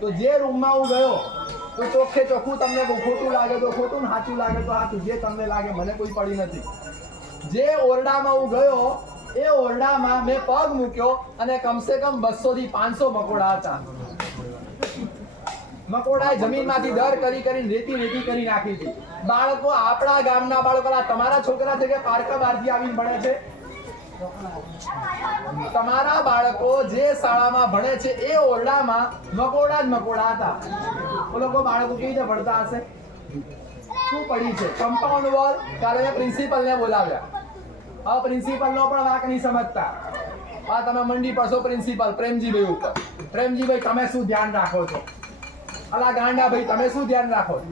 તો જે રૂમમાં હું ગયો તો ચોખ્ખે ચોખ્ખું તમને ખોટું લાગે તો ખોટું, સાચું લાગે તો સાચું, જે તમને લાગે, મને કોઈ પડી નથી. જે ઓરડામાં હું ગયો એ ઓરડામાં મેં પગ મૂક્યો અને કમસે કમ 200 થી 500 મકોડા હતા. મકોડાએ જમીનમાંથી દર કરી રેતી કરી નાખી હતી. બાળકો, આપણા ગામના બાળકો, તમારા છોકરા છે કે પારકા બહારથી આવીને ભણે છે? તમારા બાળકો જે શાળામાં ભણે છે એ ઓરડામાં મકોડા જ મકોડા હતા. લોકો બાળકો કેવી રીતે ભણતા હશે? શું પડી છે? Compound wall. કાલે પ્રિન્સિપલને બોલાવ્યા. હવે પ્રિન્સિપલનો પણ વાંક નહીં સમજતા. આ તમે મંડી પડશો પ્રિન્સિપલ પ્રેમજીભાઈ ઉપર. પ્રેમજીભાઈ તમે શું ધ્યાન રાખો છો? અલા ગાંડા ભાઈ તમે શું ધ્યાન રાખો છો?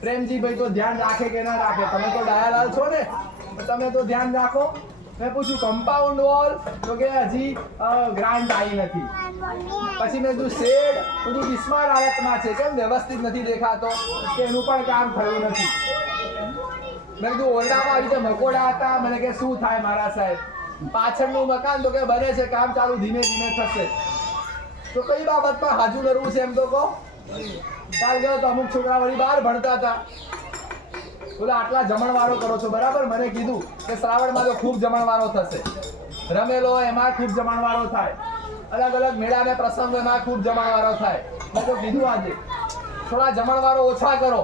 પ્રેમજીભાઈ તો ધ્યાન રાખે કે ના રાખે? તમે તો ડાયાલાલ છો ને, તમે તો ધ્યાન રાખો. મેં પૂછ્યું કમ્પાઉન્ડ વોલ, તો કે હજી ગ્રાન્ટ આવી નથી. પછી મેં કીધું શેડ, બધું બિસ્માર હાલતમાં છે, કેમ વ્યવસ્થિત નથી દેખાતો? કે એનું પણ કામ થયું નથી. મેં કીધું ઓરડામાં આવી રીતે મકોડા હતા. મને કે શું થાય મારા સાહેબ? પાછળનું મકાન તો કે બને છે, કામ ચાલુ ધીમે ધીમે થશે. તો કઈ બાબતમાં હાજુ કરવું છે એમ તો કહો. કાલ ગયો તો અમુક છોકરા વળી બહાર ભણતા હતા. બોલે આટલા જમણવારો કરો છો, બરાબર? મને કીધું કે શ્રાવણમાં તો ખૂબ જમણવારો થશે. રમેલો એમાં ખૂબ જમણવારો થાય, અલગ અલગ મેળા ને પ્રસંગ એમાં ખૂબ જમણવારો થાય. મેં તો કીધું આજે થોડા જમણવારો ઓછા કરો.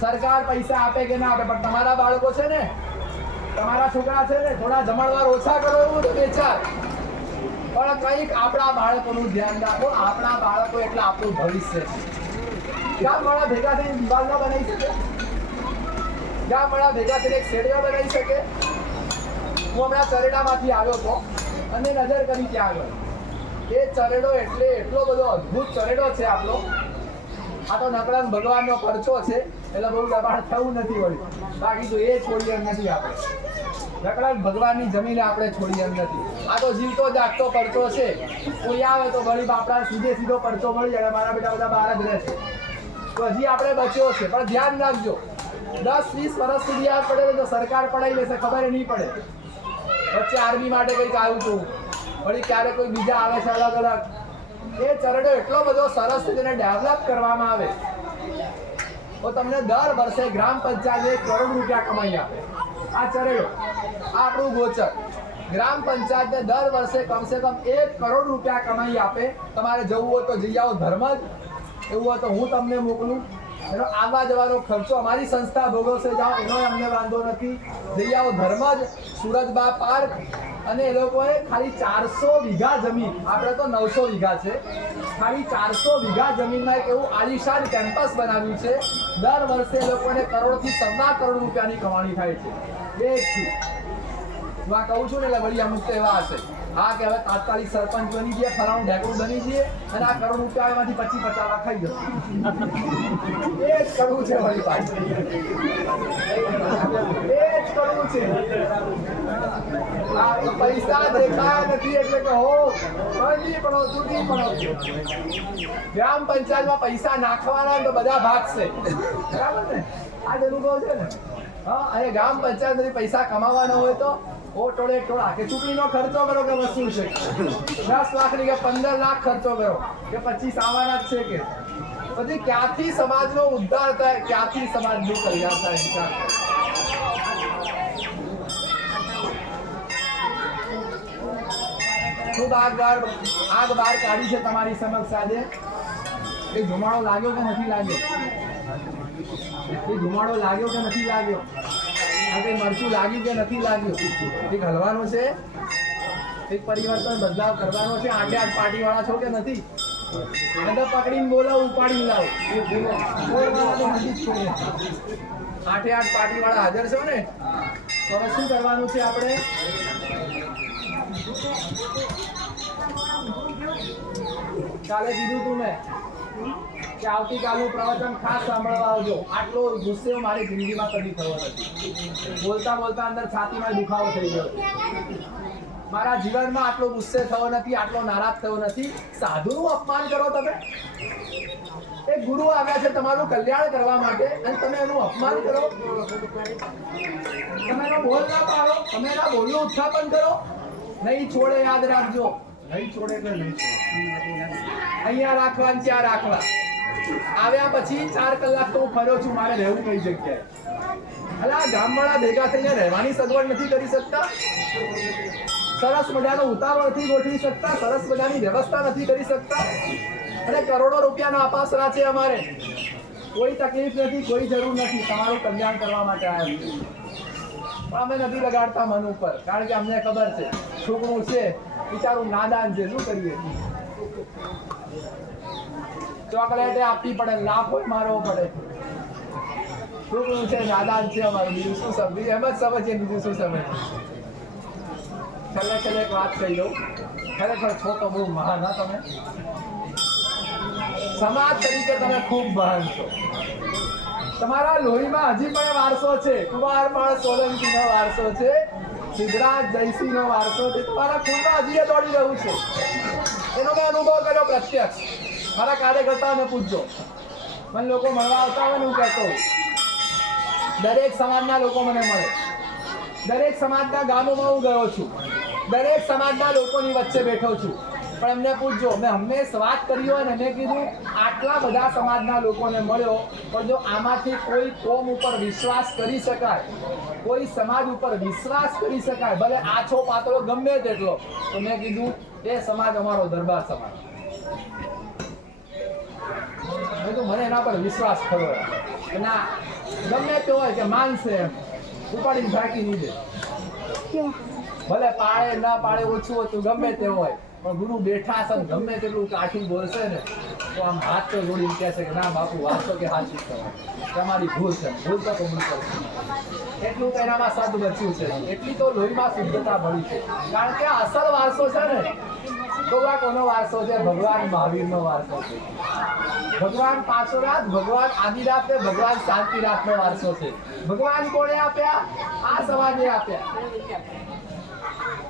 સરકાર પૈસા આપે કે ના આપે, પણ તમારા બાળકો છે ને, તમારા છોકરા છે ને, થોડા જમણવાર ઓછા કરો એવું તો બેચાર. પણ કંઈક આપણા બાળકોનું ધ્યાન રાખો. આપણા બાળકો એટલે આપણું ભવિષ્ય છે. ગામવાળા ભેગા થઈને દિવાલ ન બનાવી શકે? ગામવાળા ભેગા થઈને એક શેડિયો બનાવી શકે? હું હમણાં ચરેડામાંથી આવ્યો હતો અને નજર કરી ત્યાં આગળ. એ ચરેડો એટલે એટલો બધો અદ્ભુત ચરેડો છે આપણો. આ તો નકળંગ ભગવાનનો પરચો છે, એટલે બહુ દબાણ થવું નથી વળ્યું. બાકી તો એ છોડી એમ નથી આપણે. નકળંગ ભગવાનની જમીને આપણે છોડી એમ નથી. આ તો જીવતો જાગતો પરચો છે. કોઈ આવે તો ગરીબ આપણા સીધો પરચો મળી જાય. મારા બેટા બધા બહાર જ રહેશે. તો હજી આપણે બચ્યો છે, પણ ધ્યાન રાખજો 10-20 વર્ષ સુધી આ પડે તો સરકાર પડાવી લેશે, ખબર નહીં પડે. વચ્ચે આર્મી માટે કંઈક આવ્યું હતું, વળી ક્યારે કોઈ બીજા આવે છે અલગ અલગ. એ ચરડો એટલો બધો સરસ છે, તેને ડેવલપ કરવામાં આવે તો તમને દર વર્ષે ગ્રામ પંચાયત 1 કરોડ રૂપિયા કમાઈ આપે. આ ચરડો આપણું ગોચર ગ્રામ પંચાયતને દર વર્ષે કમસે કમ 1 કરોડ રૂપિયા કમાઈ આપે. તમારે જવું હોય તો જઈ આવો. ધર્મ જ એવું હોય તો હું તમને મોકલું. એનો આવવા જવાનો ખર્ચો અમારી સંસ્થા ભોગવશે, જાઓ એનો અમને વાંધો નથી. જઈ આવો ધર્મજ સુરતબા પાર્ક. અને એ લોકોએ ખાલી 400 વીઘા જમીન, આપણે તો 900 વીઘા છે, ખાલી 400 વીઘા જમીનમાં એક એવું આલિશાન કેમ્પસ બનાવ્યું છે. દર વર્ષે એ લોકોને કરોડથી 1.25 કરોડ રૂપિયાની કમાણી થાય છે. એકથી હું આ કહું છું ને એટલે વળી અમુક તો એવા હશે હા કે હવે તાત્કાલિક સરપંચ બની જઈએ, ફલાણું ઢેકણું બની જઈએ અને આ કરોડ રૂપિયા એમાંથી 25-50 લાખ ખાઈ જશે. એ જ કરવું છે વળી પાછું, એ જ કરવું છે. આ પૈસા દેખાયા નથી એટલે કે હો બની પડો, તૂટી પડો. ગ્રામ પંચાયતમાં પૈસા નાખવાના તો બધા ભાગશે, બરાબર ને? આ જ અનુભવ છે ને. હા, અને ગ્રામ પંચાયતમાંથી પૈસા કમાવાના હોય તો ઓ ટોળે ટોળા કે ચૂંટણીનો ખર્ચો કરો કે વસૂલ છે, 10 લાખની કે 15 લાખ ખર્ચો કરો કે 25 આવવાના જ છે કે પછી ક્યાંથી સમાજનો ઉદ્ધાર થાય, ક્યાંથી સમાજનું કલ્યાણ થાય? વિચાર કરો. ખૂબ આગ બહાર કાઢી છે તમારી સમક્ષ આજે. એ ધુમાડો લાગ્યો કે નથી લાગ્યો? એ ધુમાડો લાગ્યો કે નથી લાગ્યો? આ કઈ મરચું લાગ્યું કે નથી લાગ્યું? એક હલવાનું છે, એક પરિવર્તન બદલાવ કરવાનો છે. 8 પાર્ટી વાળા છો કે નથી? અંદર પકડીને બોલાવો, ઉપાડીને લાવો. 8 પાર્ટી વાળા હાજર છો ને? તો હવે શું કરવાનું છે આપણે? કાલે કીધું તું મેં કે આવતીકાલનું પ્રવચન ખાસ સાંભળવા આવજો. આટલો ગુસ્સે મારી જિંદગીમાં કદી થયો નથી. બોલતા બોલતા અંદર છાતીમાં દુખાવો થઈ ગયો. મારા જીવનમાં આટલો ગુસ્સે થયો નથી, આટલો નારાજ થયો નથી. સાધુનું અપમાન કરો તમે. એક ગુરુ આવ્યા છે તમારું કલ્યાણ કરવા માટે અને તમે એનું અપમાન કરો. તમે એનો બોલ ના પાડો, તમે એના બોલનું ઉત્થાપન કરો. નહીં છોડે, યાદ રાખજો. નહીં છોડે એટલે નહીં છોડે. અહીંયા રાખવા ને ત્યાં રાખવા. આવ્યા પછી 4 કલાક તો હું ફર્યો છું, મારે રહેવું કઈ જગ્યાએ? અલા ગામવાળા ભેગા થઈને રહેવાની સગવડ નથી કરી શકતા? સરસ મજાનો ઉતારો નથી ગોઠવી શકતા? સરસ મજાની વ્યવસ્થા નથી કરી શકતા? અને કરોડો રૂપિયાના અપાસરા છે અમારે. કોઈ તકલીફ નથી, કોઈ જરૂર નથી. તમારું કલ્યાણ કરવા માટે આવ્યા છીએ. પણ અમે નથી લગાડતા મન ઉપર, કારણ કે અમને ખબર છે છોકરું છે બિચારું નાદાન છે, શું કરીએ? ચોકલેટ આપવી પડે, લાભ મારવો પડે. છોકરું છે નાદાન છે અમારું, બીજું શું સમજી? એમ જ સમજીએ, બીજું શું સમજ? છેલ્લે એક વાત કહી દઉં. ખરેખર છો તો બહુ મહાન હા તમે. સમાજ તરીકે તમે ખૂબ મહાન છો. તમારા લોહીમાં હજી પણ વારસો છે. કુમારપાળ સોલંકીનો વારસો છે, સિદ્ધરાજ જયસિંહનો વારસો છે. તમારા ખૂનમાં હજી દોડી રહ્યું છે. એનો મેં અનુભવ કર્યો પ્રત્યક્ષ. મારા કાર્યકર્તાઓને પૂછજો. મને લોકો મળવા આવતા હોય ને હું કહેતો હોઉં, દરેક સમાજના લોકો મને મળે. દરેક સમાજના ગામોમાં હું ગયો છું, દરેક સમાજના લોકોની વચ્ચે બેઠો છું. પણ એમને પૂછજો, મેં હંમેશા વાત કરી હોય ને મેં કીધું આટલા બધા સમાજના લોકોને મળ્યો, પણ જો આમાંથી કોઈ કોમ ઉપર વિશ્વાસ કરી શકાય, કોઈ સમાજ ઉપર વિશ્વાસ કરી શકાય, ભલે આછો પાતળો ગમે તેટલો, તો મેં કીધું એ સમાજ અમારો દરબાર સમાજ. મને એના પર વિશ્વાસ થયો કે ના, ગમે તે હોય કે માનશે એમ, ઉપાડીને ઝાંકી નહીં દે. ભલે પાળે ના પાળે, ઓછું ઓછું ગમે તે હોય, પણ ગુરુ બેઠા છે ગમે તેટલું કાઠું બોલશે ને તો આમ હાથ તો જોડીને કહેશે કે ના બાપુ વાંચો કે હાથ તમારી ભૂલ છે, ભૂલ તો કબૂલ કરશે. એટલું તો એનામાં સદ બચ્યું છે, એટલી તો લોહીમાં શુદ્ધતા ભળી છે. કારણ કે અસલ વારસો છે ને તો આ કોનો વારસો છે? ભગવાન મહાવીરનો વારસો છે. ભગવાન પાર્શ્વનાથ, ભગવાન આદિનાથ ને ભગવાન શાંતિનાથનો વારસો છે. ભગવાન કોણે આપ્યા? આ સમાજે આપ્યા.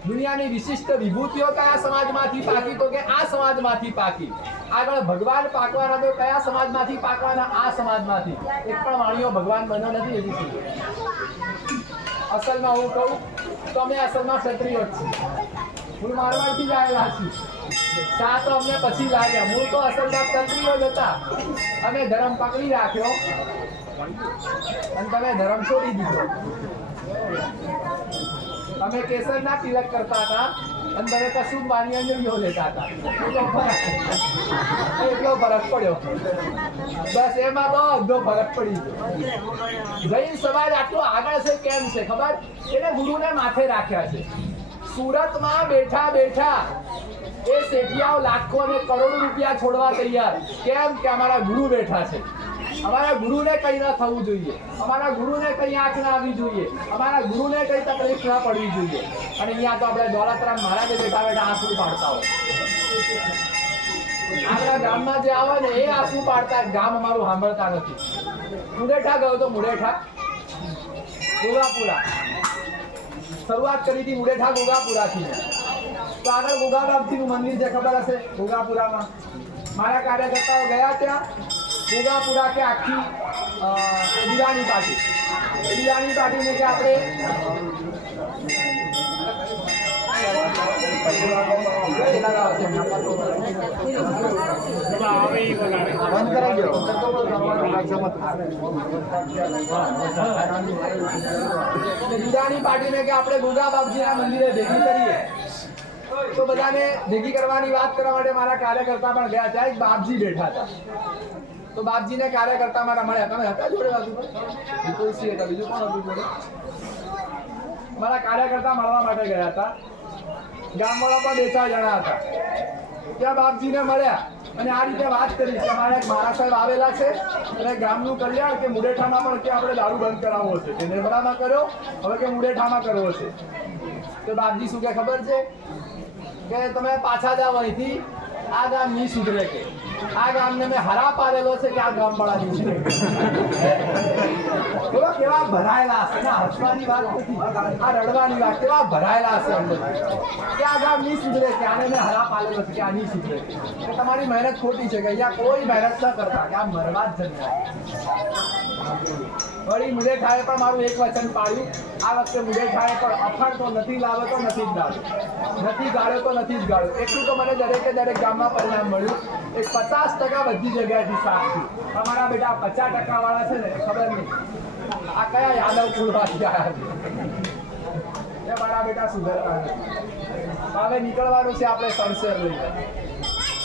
દુનિયાની વિશિષ્ટ વિભૂતિઓ કયા સમાજમાંથી પાકી? તો કે આ સમાજમાંથી પાકી. આગળ ભગવાન પાકવાના તો કયા સમાજમાંથી પાકવાના? આ સમાજમાંથી. એક પણ વાણીઓ ભગવાન બન્યો નથી એવી છે. અસલમાં હું કહું તો અમે અસલમાં ક્ષત્રિયો જ છીએ. હું મારવાડથી જ આવેલા છીએ. સાત અમને પછી લાગ્યા. મૂળ તો અસલમાં ક્ષત્રિયો જ હતા. અમે ધર્મ પકડી રાખ્યો અને તમે ધર્મ છોડી દીધો. અમે કેસરના તિલક કરતા હતા, અને તમે કશું માની અંજલીઓ લેતા હતા. એટલો ફરક પડ્યો. બસ એમાં તો અડધો ફરક પડી ગયો. જૈન સમાજ આટલો આગળ છે કેમ છે ખબર? એને ગુરુને માથે રાખ્યા છે. સુરતમાં બેઠા બેઠા એ શેઠિયાઓ લાખો અને કરોડો રૂપિયા છોડવા તૈયાર. કેમ કે અમારા ગુરુ બેઠા છે. અમારા ગુરુને કઈ ના થવું જોઈએ, અમારા ગુરુને કઈ આંખ ના આવી જોઈએ, અમારા ગુરુને કઈ તકલીફ ના પડવી જોઈએ. અને અહીંયા તો આપણે દોલતરામ મહારાજે બેઠા બેઠા આંસુ પાડતા હોય. આપણા ગામમાં જે આવે ને એ આંસુ પાડતા, ગામ અમારું સાંભળતા નથી. મુડેઠા ગયો તો મુડેઠા ગોગાપુરા શરૂઆત કરી હતી મુડેઠા ગોગાપુરાથી. તો આગળ ગોગારામજીનું મંદિર છે, ખબર હશે? ગોગાપુરામાં મારા કાર્યકર્તાઓ ગયા ત્યાં. ગોગાપુરા કે આખી દિવાની પાર્ટીને કે આપણે દિવાની પાર્ટીને કે આપણે ગોગા બાપજીના મંદિરે ભેગી કરીએ. તો બધાને ભેગી કરવાની વાત કરવા માટે મારા કાર્યકર્તા પણ ગયા. ત્યાં એક બાપજી બેઠા હતા. તો બાપજીને કાર્યકર્તા મારા મળ્યા. તમે હતા જોડે બાજુ પર? વિપુલસિંહ હતા. બીજું કોણ હતું જોડે? મારા કાર્યકર્તા મળવા માટે ગયા હતા. ગામવાળા પણ 2-4 જણા હતા. ત્યાં બાપજીને મળ્યા અને આ રીતે વાત કરી કે અમારે એક મહારાજ સાહેબ આવેલા છે અને ગામનું કલ્યાણ કે મુડેઠામાં પણ કે આપણે દારૂ બંધ કરાવવો છે. તે નેબડામાં કર્યો, હવે કે મુડેઠામાં કરવો છે. તો બાપજી શું કે ખબર છે કે તમે પાછા જાવ અહીંથી, આ ગામ નહીં સુધરે. કે આ ગામને મેં હરા પાડેલો છે કે આ ગામ વાળા નહીં સુધરે. બોલો કેવા ભરાયેલા હશે. ના હસવાની વાત નથી, આ રડવાની વાત. કેવા ભરાયેલા હશે અંદર કે આ ગામ નહીં સુધરે, કે આને મેં હરા પાડેલો છે કે આ નહીં સુધરે. કે તમારી મહેનત ખોટી છે, કે અહીંયા કોઈ મહેનત ન કરતા, કે આ મરવા જ જન્મ્યા. વળી મુડેઠાએ પણ મારું એક વચન પાડ્યું. આ વખતે મુડેઠાએ પણ અફાણ તો નથી લાવ્યો તો નથી જ લાવ્યો, નથી ગાળ્યો તો નથી જ ગાળ્યો. એટલું તો મને દરેકે દરેક ગામમાં પરિણામ મળ્યું. એક 50% બધી જગ્યાએથી સાથ થયું. અમારા બેટા 50% વાળા છે ને, ખબર નહીં આ કયા યાદવ કુળમાંથી આવ્યા છે. એ મારા બેટા સુધરતા નથી. હવે નીકળવાનું છે આપણે સરસેર લઈને.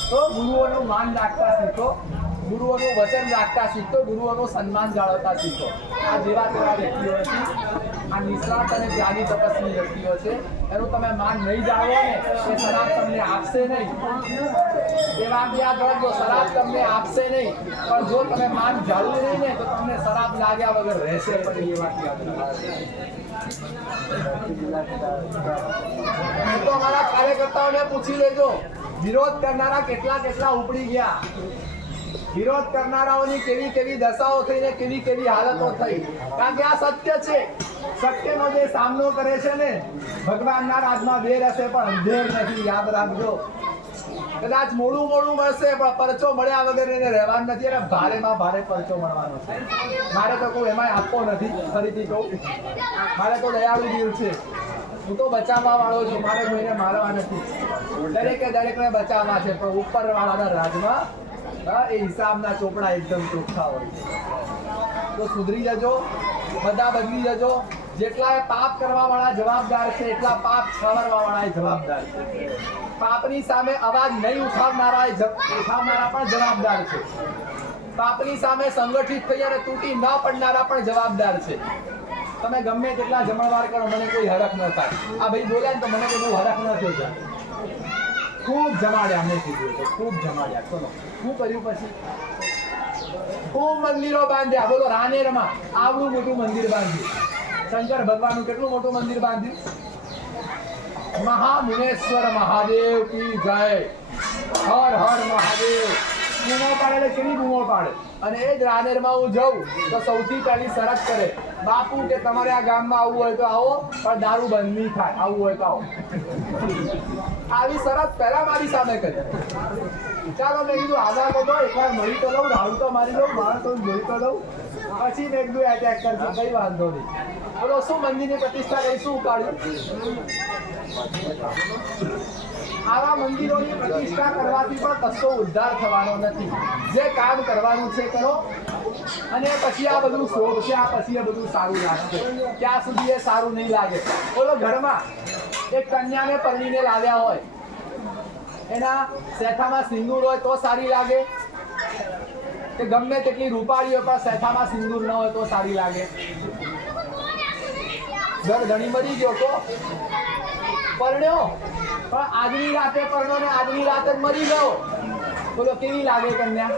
તો ગુરુઓનું માન રાખતા શીખો, ગુરુઓનું વચન રાખતા શીખો, ગુરુઓનું સન્માન જાળવતા શીખો. આ જેવા તેવા વ્યક્તિઓ નથી. આ નિષ્ણાત અને જ્ઞાની તપસ્વી વ્યક્તિઓ છે. એનું તમે માન નહીં જાળવો ને, એ શરાબ તમને આપશે નહીં. એ વાત યાદ રાખજો, શરાબ તમને આપશે નહીં. પણ જો તમે માન જાળવું નહીં ને, તો તમને શરાબ લાગ્યા વગર રહેશે પણ. એ વાત યાદ રાખજો. તો અમારા કાર્યકર્તાઓને પૂછી લેજો, વિરોધ કરનારા કેટલા ઉપડી ગયા. વિરોધ કરનારાઓની કેવી કેવી દશાઓ થઈને કેવી કેવી હાલતો થઈ. કારણ કે આ સત્ય છે. સત્યનો જે સામનો કરે છે ને, ભગવાનના રાજમાં વેર હશે પણ અંધેર નથી. યાદ રાખજો. કદાચ મોડું મળશે પણ પરચો મળ્યા વગર એને રહેવાનું નથી. અને ભારેમાં ભારે પરચો મળવાનો છે. મારે તો કોઈ એમાં આપવો નથી. ફરીથી કહું, મારે તો દયાળુ દિલ છે. હું તો બચાવવા વાળો છું. મારે કોઈને મારવા નથી. દરેકે દરેકને બચાવવા છે. પણ ઉપર વાળાના રાજમાં એ હિસાબના ચોપડા એકદમ ચોખ્ખા હોય છે. તો સુધરી જજો, બધા બદલી જજો. જેટલા પાપ કરવા વાળા જવાબદાર છે, એટલા પાપ છવાડવા વાળા જવાબદાર છે. પાપની સામે અવાજ નહીં ઉઠાવનારા પણ જવાબદાર છે. પાપની સામે સંગઠિત થઈ અને તૂટી ન પડનારા પણ જવાબદાર છે. તમે ગમે તેટલા જમણવાર કરો, મને કોઈ હરખ ન થાય. આ ભાઈ બોલ્યા ને તો મને કોઈ બહુ હરખ ન થયો. ખૂબ જમાડ્યા અમે કીધું તો, ખૂબ જમાડ્યા. ચલો શું કર્યું પછી? ખૂબ મંદિરો બાંધ્યા. બોલો, રાનેરમાં આવડું મોટું મંદિર બાંધ્યું. શંકર ભગવાનનું કેટલું મોટું મંદિર બાંધ્યું. મહામુનેશ્વર મહાદેવ કી જય. હર હર મહાદેવ. બૂમો પાડે એટલે કેવી બૂમો પાડે. અને એ જ રાનેરમાં હું જઉં તો સૌથી પહેલી શરત કરે, બાપુ કે તમારે આ ગામમાં આવવું હોય તો આવો, પણ દારૂ બંધ નહીં થાય. આવવું હોય તો આવો. આવી શરત પહેલા મારી સામે કરી. ચાલો મેં કીધું આધાર તો એકવાર મળી તો લઉં, દારૂ તો મારી લઉં, માણસો જોઈ તો લઉં, પછી મેં કીધું એટેક કરશે. કઈ વાંધો નહીં. બોલો, શું મંદિરની પ્રતિષ્ઠા કરી, શું ઉકાળ્યું? આવા મંદિરોની પ્રતિષ્ઠા કરવાથી પણ કશો ઉદ્ધાર થવાનો નથી. જે કામ કરવાનું છે કરો, અને પછી આ બધું શોભશે, આ પછી એ બધું સારું લાગશે. ત્યાં સુધી એ સારું નહીં લાગે. બોલો, ઘરમાં એક કન્યાને પરણીને લાવ્યા હોય, એના શેઠામાં સિંદૂર હોય તો સારી લાગે, કે ગમે તેટલી રૂપાળી હોય પણ શેઠામાં સિંદૂર ન હોય તો સારી લાગે? ઘર ધણી મરી ગયો તો પરણ્યો, પણ આજની રાતે પરણ્યો ને આજની રાતે જ મરી ગયો, બોલો કેવી લાગે કન્યા?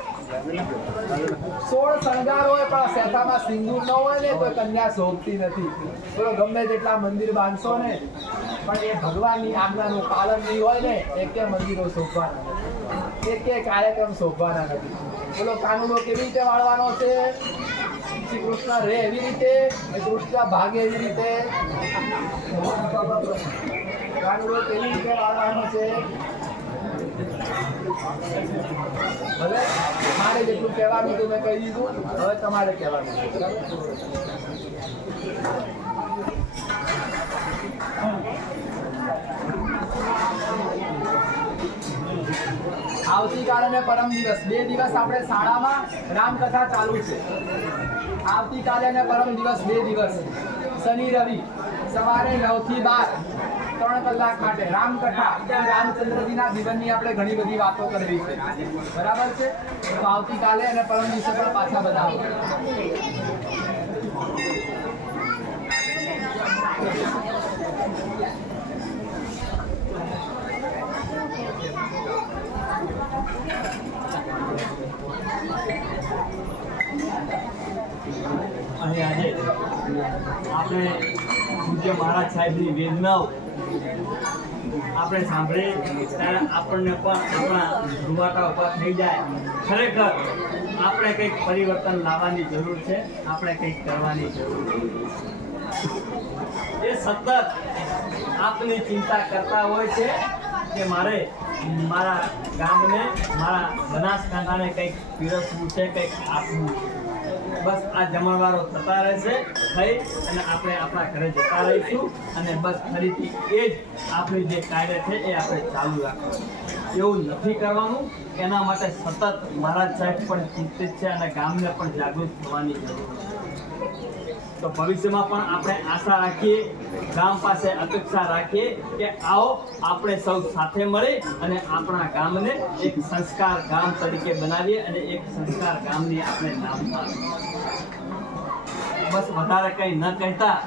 16 શણગાર હોય પણ શેઠામાં સિંદૂર ન હોય ને તો કન્યા શોભતી નથી. બોલો ગમે તેટલા મંદિર બાંધશો ને પણ એ ભગવાનની આજ્ઞાનું પાલન નહીં હોય ને એકે મંદિરો શોભવાના નથી, એકે કાર્યક્રમ શોભવાના નથી. બોલો કાનુડો કેવી રીતે વાળવાનો છે? શ્રી કૃષ્ણ રે એવી રીતે, કૃષ્ણ ભાગે એવી રીતે. કાનુડો કેવી રીતે વાળવાનો છે? ભલે મારે જેટલું કહેવાનું હતું મેં કહી દીધું, હવે તમારે કહેવાનું છે. બરાબર? આવતીકાલ અને પરમ દિવસ 2 દિવસ આપણે શાળામાં રામકથા ચાલુ છે. આવતીકાલે અને પરમ દિવસ 2 દિવસ શનિ રવિ સવારે 9 થી 12 3 કલાક માટે રામકથા, રામચંદ્રજીના જીવનની આપણે ઘણી બધી વાતો કરવી છે. બરાબર છે? તો આવતીકાલે અને પરમ દિવસે પણ પાછા બધા આવજો. અને આજે આપણે પૂજ્ય મહારાજ સાહેબની વેદનાઓ આપણે સાંભળીએ ત્યારે આપણને પણ આપણા રૂવાટા ઊભા થઈ જાય. ખરેખર આપણે કંઈક પરિવર્તન લાવવાની જરૂર છે, આપણે કંઈક કરવાની જરૂર છે. એ સતત આપની ચિંતા કરતા હોય છે કે મારે મારા ગામને, મારા બનાસકાંઠાને કંઈક પીરસવું છે, કંઈક આપવું છે. બસ આ જમણવારો થતા રહેશે, થઈ અને આપણે આપણા ઘરે જતા રહીશું અને બસ ફરીથી એ જ આપણી જે કાર્ય છે એ આપણે ચાલુ રાખવાનું. એવું નથી કરવાનું. એના માટે સતત મહારાજ સાહેબ પણ ચિંતિત છે અને ગામને પણ જાગૃત થવાની જરૂર છે. તો ભવિષ્યમાં પણ આપણે આશા રાખીએ, ગામ પાસે અપેક્ષા રાખીએ કે આવો આપણે સૌ સાથે મળી અને આપણા ગામને એક સંસ્કાર ગામ તરીકે બનાવીએ અને એક સંસ્કાર ગામની આપણે નામ પાડીએ. બસ વધારે કંઈ ન કહેતા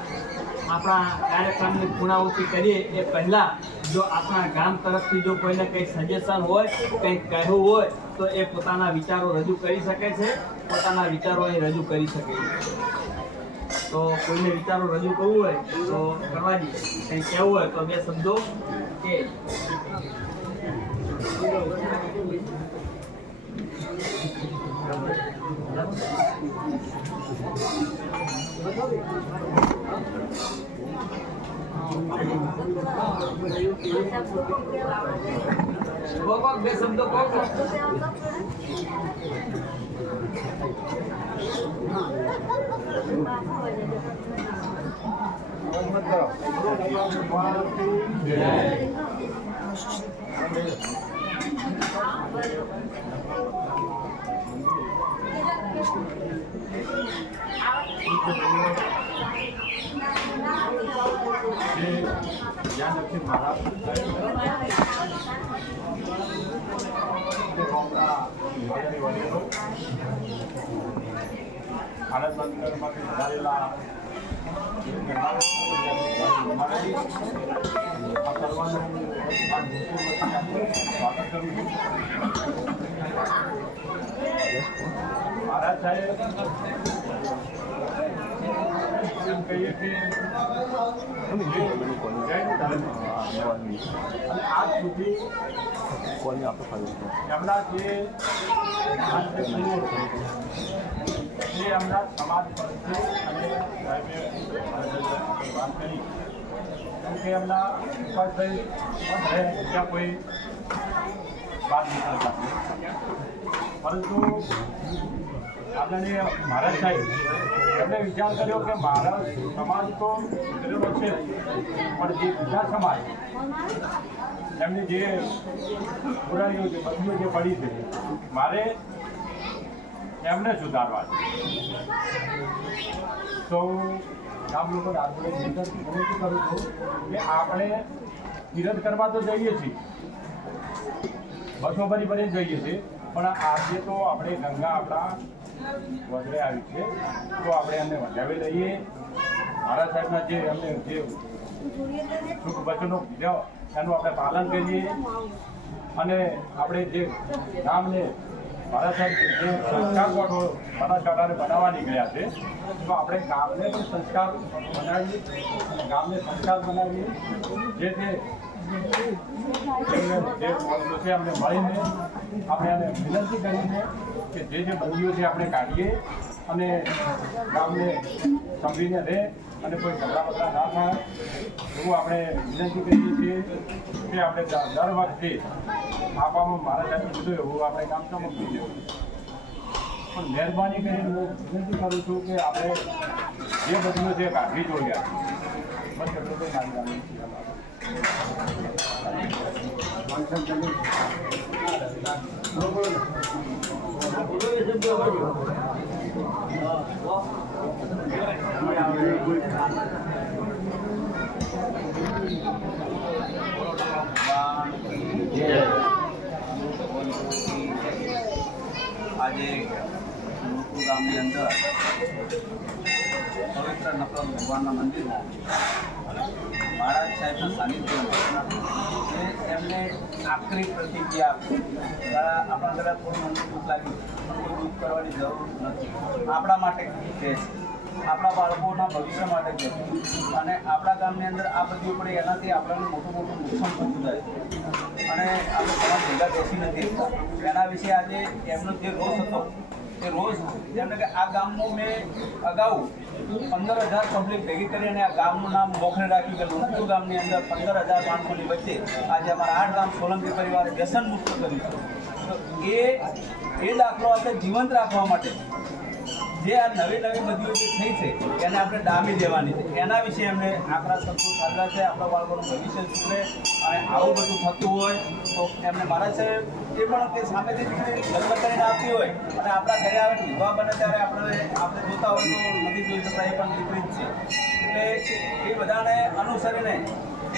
આપણા કાર્યક્રમની પૂર્ણાહુતિ કરીએ એ પહેલા જો આપણા ગામ તરફથી જો કોઈને કંઈ સજેશન હોય, કંઈક કહેવું હોય તો એ પોતાના વિચારો રજૂ કરી શકે છે, પોતાના વિચારો અહીં રજૂ કરી શકે છે. તો કોઈને વિચારો રજૂ કરવું હોય તો કરવા દઈએ, કંઈ કહેવું હોય તો 2 શબ્દો કે કોક 2 શબ્દો કોક. ભારત બંદરમાંથી વધારેલા મહારાજ સાહેબ એમ કહીએ કે આજ સુધી એમના જે એમના સમાજ પરથી અને સાહેબે વાત કરી કે એમના ઉપર થઈ ત્યાં કોઈ વાત નીકળતા પરંતુ આદરણીય મહારાજ સાહેબ એમણે વિચાર કર્યો કે મારા સમાજ તો સુધરેલો છે પણ જે બીજા સમાજ એમની જે બુરાઈઓ જે બધીઓ જે પડી છે મારે એમને સુધારવા છે. તો ગામ લોકો આપણે વિનંતી કરું છું કે આપણે તીરથ કરવા તો જઈએ છીએ, બસો ભરી જઈએ છીએ, પણ આજે તો આપણે ગંગા આપણા વધરે આવી છે તો આપણે એમને વધાવી લઈએ. મહારાજ સાહેબના જે એમને જે સુખ વચનો કીધા એનું આપણે પાલન કરીએ અને આપણે જે ગામને મહારાજ સાહેબ જે સંસ્કાર કોઠો બનાસકાંઠાને બનાવવા નીકળ્યા છે તો આપણે ગામને પણ સંસ્કાર બનાવીએ અને ગામને સંસ્કાર બનાવીએ જે તે અમને મળીને આપણે એને વિનંતી કરીને કે જે બંદીઓ છે આપણે કાઢીએ અને ગામને સંભળીને રહે અને કોઈ ઝઘડા બગડા ના થાય એવું આપણે વિનંતી કરીએ છીએ કે આપણે દર વખતે આપવામાં મારા સાહેબ કીધું એવું આપણે કામ સમજી દેવું. પણ મહેરબાની કરીને હું વિનંતી કરું છું કે આપણે જે બંદીઓ છે કાઢવી જોઈએ. બસ એટલું કંઈ મારી ગામની આજે નુરપુર ગામની અંદર પવિત્ર નકલ ભગવાનના મંદિરમાં મહારાજ સાહેબના સાનિધ્યમાં એમને આખરી પ્રતિજ્ઞા આપણા ઘરે થોડું મને દુઃખ લાગ્યું, કોઈ દુઃખ કરવાની જરૂર નથી. આપણા માટે કહે છે, આપણા બાળકોના ભવિષ્ય માટે કહે છે અને આપણા ગામની અંદર આ બધું પડે એનાથી આપણને મોટું નુકસાન થતું જાય અને આપણે સમાજ ભેગા બેસી નથી શકતા. એના વિશે આજે એમનો જે રોષ હતો એ રોષ જેમને કે આ ગામમાં મેં અગાઉ 15,000 પબ્લિક ભેગી કરી અને આ ગામનું નામ મોખરે રાખ્યું કે લુણપુર ગામની અંદર 15,000 માણસોની વચ્ચે આજે અમારા 8 ગામ સોલંકી પરિવારે વ્યસન મુક્ત કર્યું છે. તો એ દાખલો આપણે જીવંત રાખવા માટે જે આ નવી બધીઓ જે થઈ છે એને આપણે ડામી દેવાની છે. એના વિશે એમને આકરા શબ્દો ખાધા છે. આપણા બાળકોનું ભવિષ્ય સુધરે અને આવું બધું થતું હોય તો એમને મારા સાહેબ એ પણ તે સામેથી લગ્ન કરીને આપતી હોય અને આપણા ઘરે આવે વિધવા બને ત્યારે આપણે જોતા હોય તો નથી જોઈ શકતા, એ પણ દીકરી જ છે. એટલે એ બધાને અનુસરીને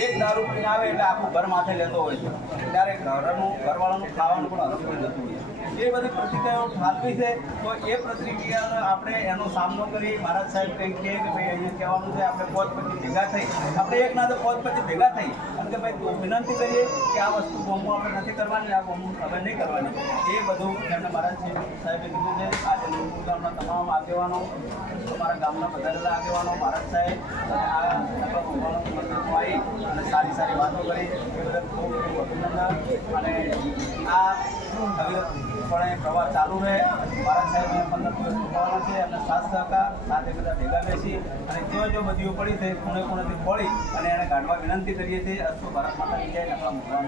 એક દારૂ પીને આવે એટલે આખું ઘર માથે લેતો હોય છે, ત્યારે ઘરવાળાનું ખાવાનું પણ હરખું જતું હોય છે. એ બધી પ્રતિક્રિયાઓ ઠાલવી છે તો એ પ્રતિક્રિયાનો આપણે એનો સામનો કરી મહારાજ સાહેબ કંઈક કહે કે ભાઈ અહીંયા કહેવાનું છે આપણે પોત પછી ભેગા થઈ, આપણે એક ના તો પોત પછી ભેગા થઈ અને કે ભાઈ વિનંતી કરીએ કે આ વસ્તુ ગોમમાં આપણે નથી કરવાની, આ ગોમમાં હવે નહીં કરવાની. એ બધું એમને મહારાજ સાહેબે કીધું છે. આજે લુણપુર ગામના તમામ આગેવાનો, અમારા ગામના બધા આગેવાનો મહારાજ સાહેબ અને આ ભગવાનના મંદિરમાં આવી અને સારી વાતો કરી એ બધા ખૂબ અભિનંદન. અને આ પણ પ્રવાસ ચાલુ રહે. મહારાજ સાહેબને 15 દિવસ રોકાવાના છે અને 7 સહકાર સાથે બધા ભેગા બેસી અને જો બધીઓ પડી છે ખૂણેથી ખોળી અને એને કાઢવા વિનંતી કરીએ છીએ. અસ્તુ ભારત માતાની જય, નકલા ભગવાન.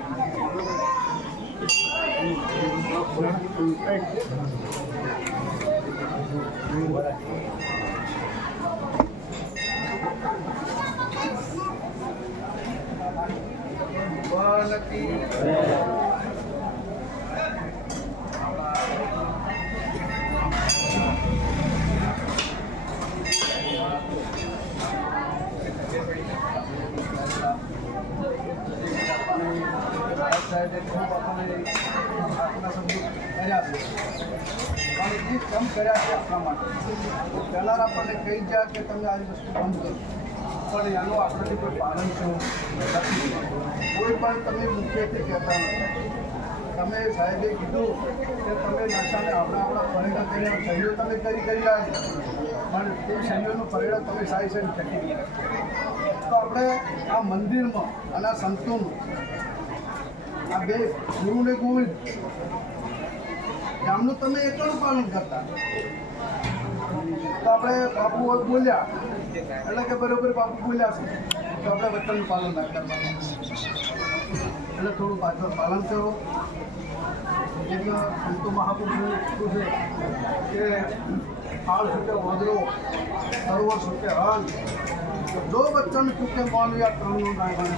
સાહેબે ખૂબ આપણને આપણા શબ્દો કર્યા છે પણ એ કમ કર્યા છે આપણા માટે. પહેલાં આપણને કહી જાય કે તમે આવી વસ્તુ બંધ કરો પણ એનું આપણાથી કોઈ પાલન થયું નથી. કોઈ પણ તમે મુખ્યથી કહેતા નથી. તમે સાહેબે કીધું કે તમે નશાને આપણા પરિણામ કરીને સહીઓ તમે કરી રહ્યા છો પણ તે સહીઓનું પરિણામ તમે સારી ખેતી કરી. તો આપણે આ મંદિરમાં અને આ સંતોનું આ બે ગુરુ ને ગોવિંદ ગામનું તમે એકલું પાલન કરતા તો આપણે બાપુ બોલ્યા એટલે કે બરોબર બાપુ બોલ્યા છે તો આપણે વચનનું પાલન ના કરવાનું એટલે થોડું પાછળ પાલન કરો. એક સંતો મહાપુરુષનું શું છે કે ફાળ છૂટે વાદળો સરોવર છૂટે હન જો વચન છૂટે માનવી આ ત્રણનું નાગણ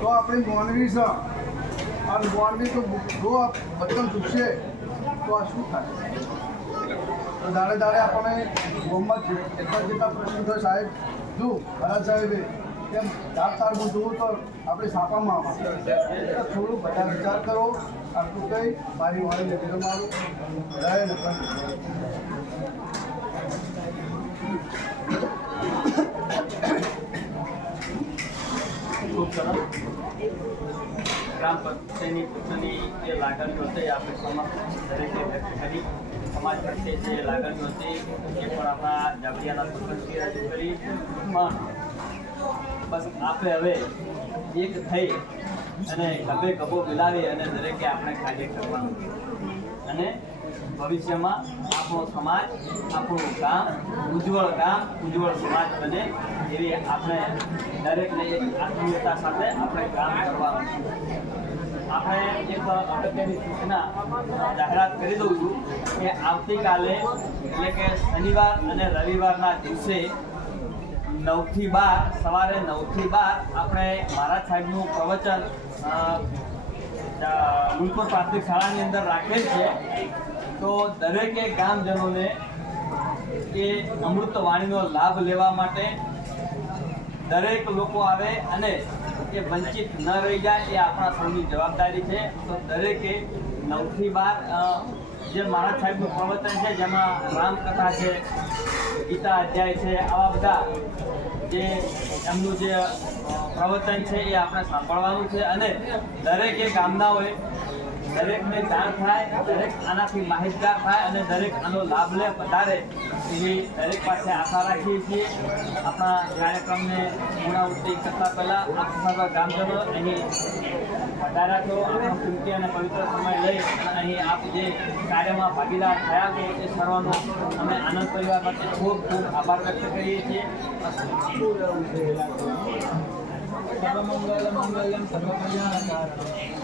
તો આપણી માનવી છે અને માનવી તો જો આ વચન છૂટશે તો આ શું થાય? તો દાડે દાડે આપણને ગોમમાં જેટલા પ્રશ્નો થયો સાહેબ જો ભરત સાહેબે કેમ દાળ હું જોઉં તો આપણે છાપામાં આવે થોડું બધા વિચાર કરો આટલું કંઈ મારી વાળી નજરો મારું રહે નથી. ખૂબ સરસ. ગ્રામ પંચાયતની પોતાની જે લાગણીઓ હતી આપણે દરેકે વ્યક્ત કરી. સમાજ પ્રત્યે જે લાગણીઓ હતી એ પણ આપણા જાગરિયાના સરપંચે રજૂ કરી. પણ બસ આપણે હવે એક થઈ અને ગભે ગભો મિલાવી અને દરેકે આપણે કાર્ય કરવાનું અને ભવિષ્યમાં આપણો સમાજ, આપણું ગામ ઉજ્જવળ સમાજ બને એવી આપણે દરેકને એક આત્મીયતા સાથે આપણે કામ કરવાનું. આપણે એક અગત્યની સૂચના જાહેરાત કરી દઉં છું કે આવતીકાલે એટલે કે શનિવાર અને રવિવારના દિવસે 9 થી 12 સવારે 9 થી 12 આપણે મહારાજ સાહેબનું પ્રવચન લુલપુર પ્રાથમિક શાળાની અંદર રાખેલ છે. તો દરેકે ગામજનોને એ અમૃત વાણીનો લાભ લેવા માટે દરેક લોકો આવે અને એ વંચિત ન રહી જાય એ આપણા સૌની જવાબદારી છે. તો દરેકે 9 થી 12 જે મહારાજ સાહેબનું પ્રવચન છે જેમાં રામકથા છે, ગીતા અધ્યાય છે, આવા બધા જે એમનું જે પ્રવચન છે એ આપણે સાંભળવાનું છે અને દરેકે ગામનાઓએ દરેકને જાણ થાય, દરેક આનાથી માહિતગાર થાય અને દરેક આનો લાભ લે વધારે એવી દરેક પાસે આશા રાખીએ છીએ. આપણા કાર્યક્રમને પૂર્ણાહુતિ કરતા પહેલાં આપ સર્વ ગામજનો અહીં વધારા છો. આપણો કિંમતી અને પવિત્ર સમય લઈ અને અહીં આપ જે કાર્યમાં ભાગીદાર થયા છો એ સર્વનો અમે આનંદ પરિવાર માટે ખૂબ ખૂબ આભાર વ્યક્ત કરીએ છીએ. સર્વમંગલમ સર્વકલ્યાણકારણમ.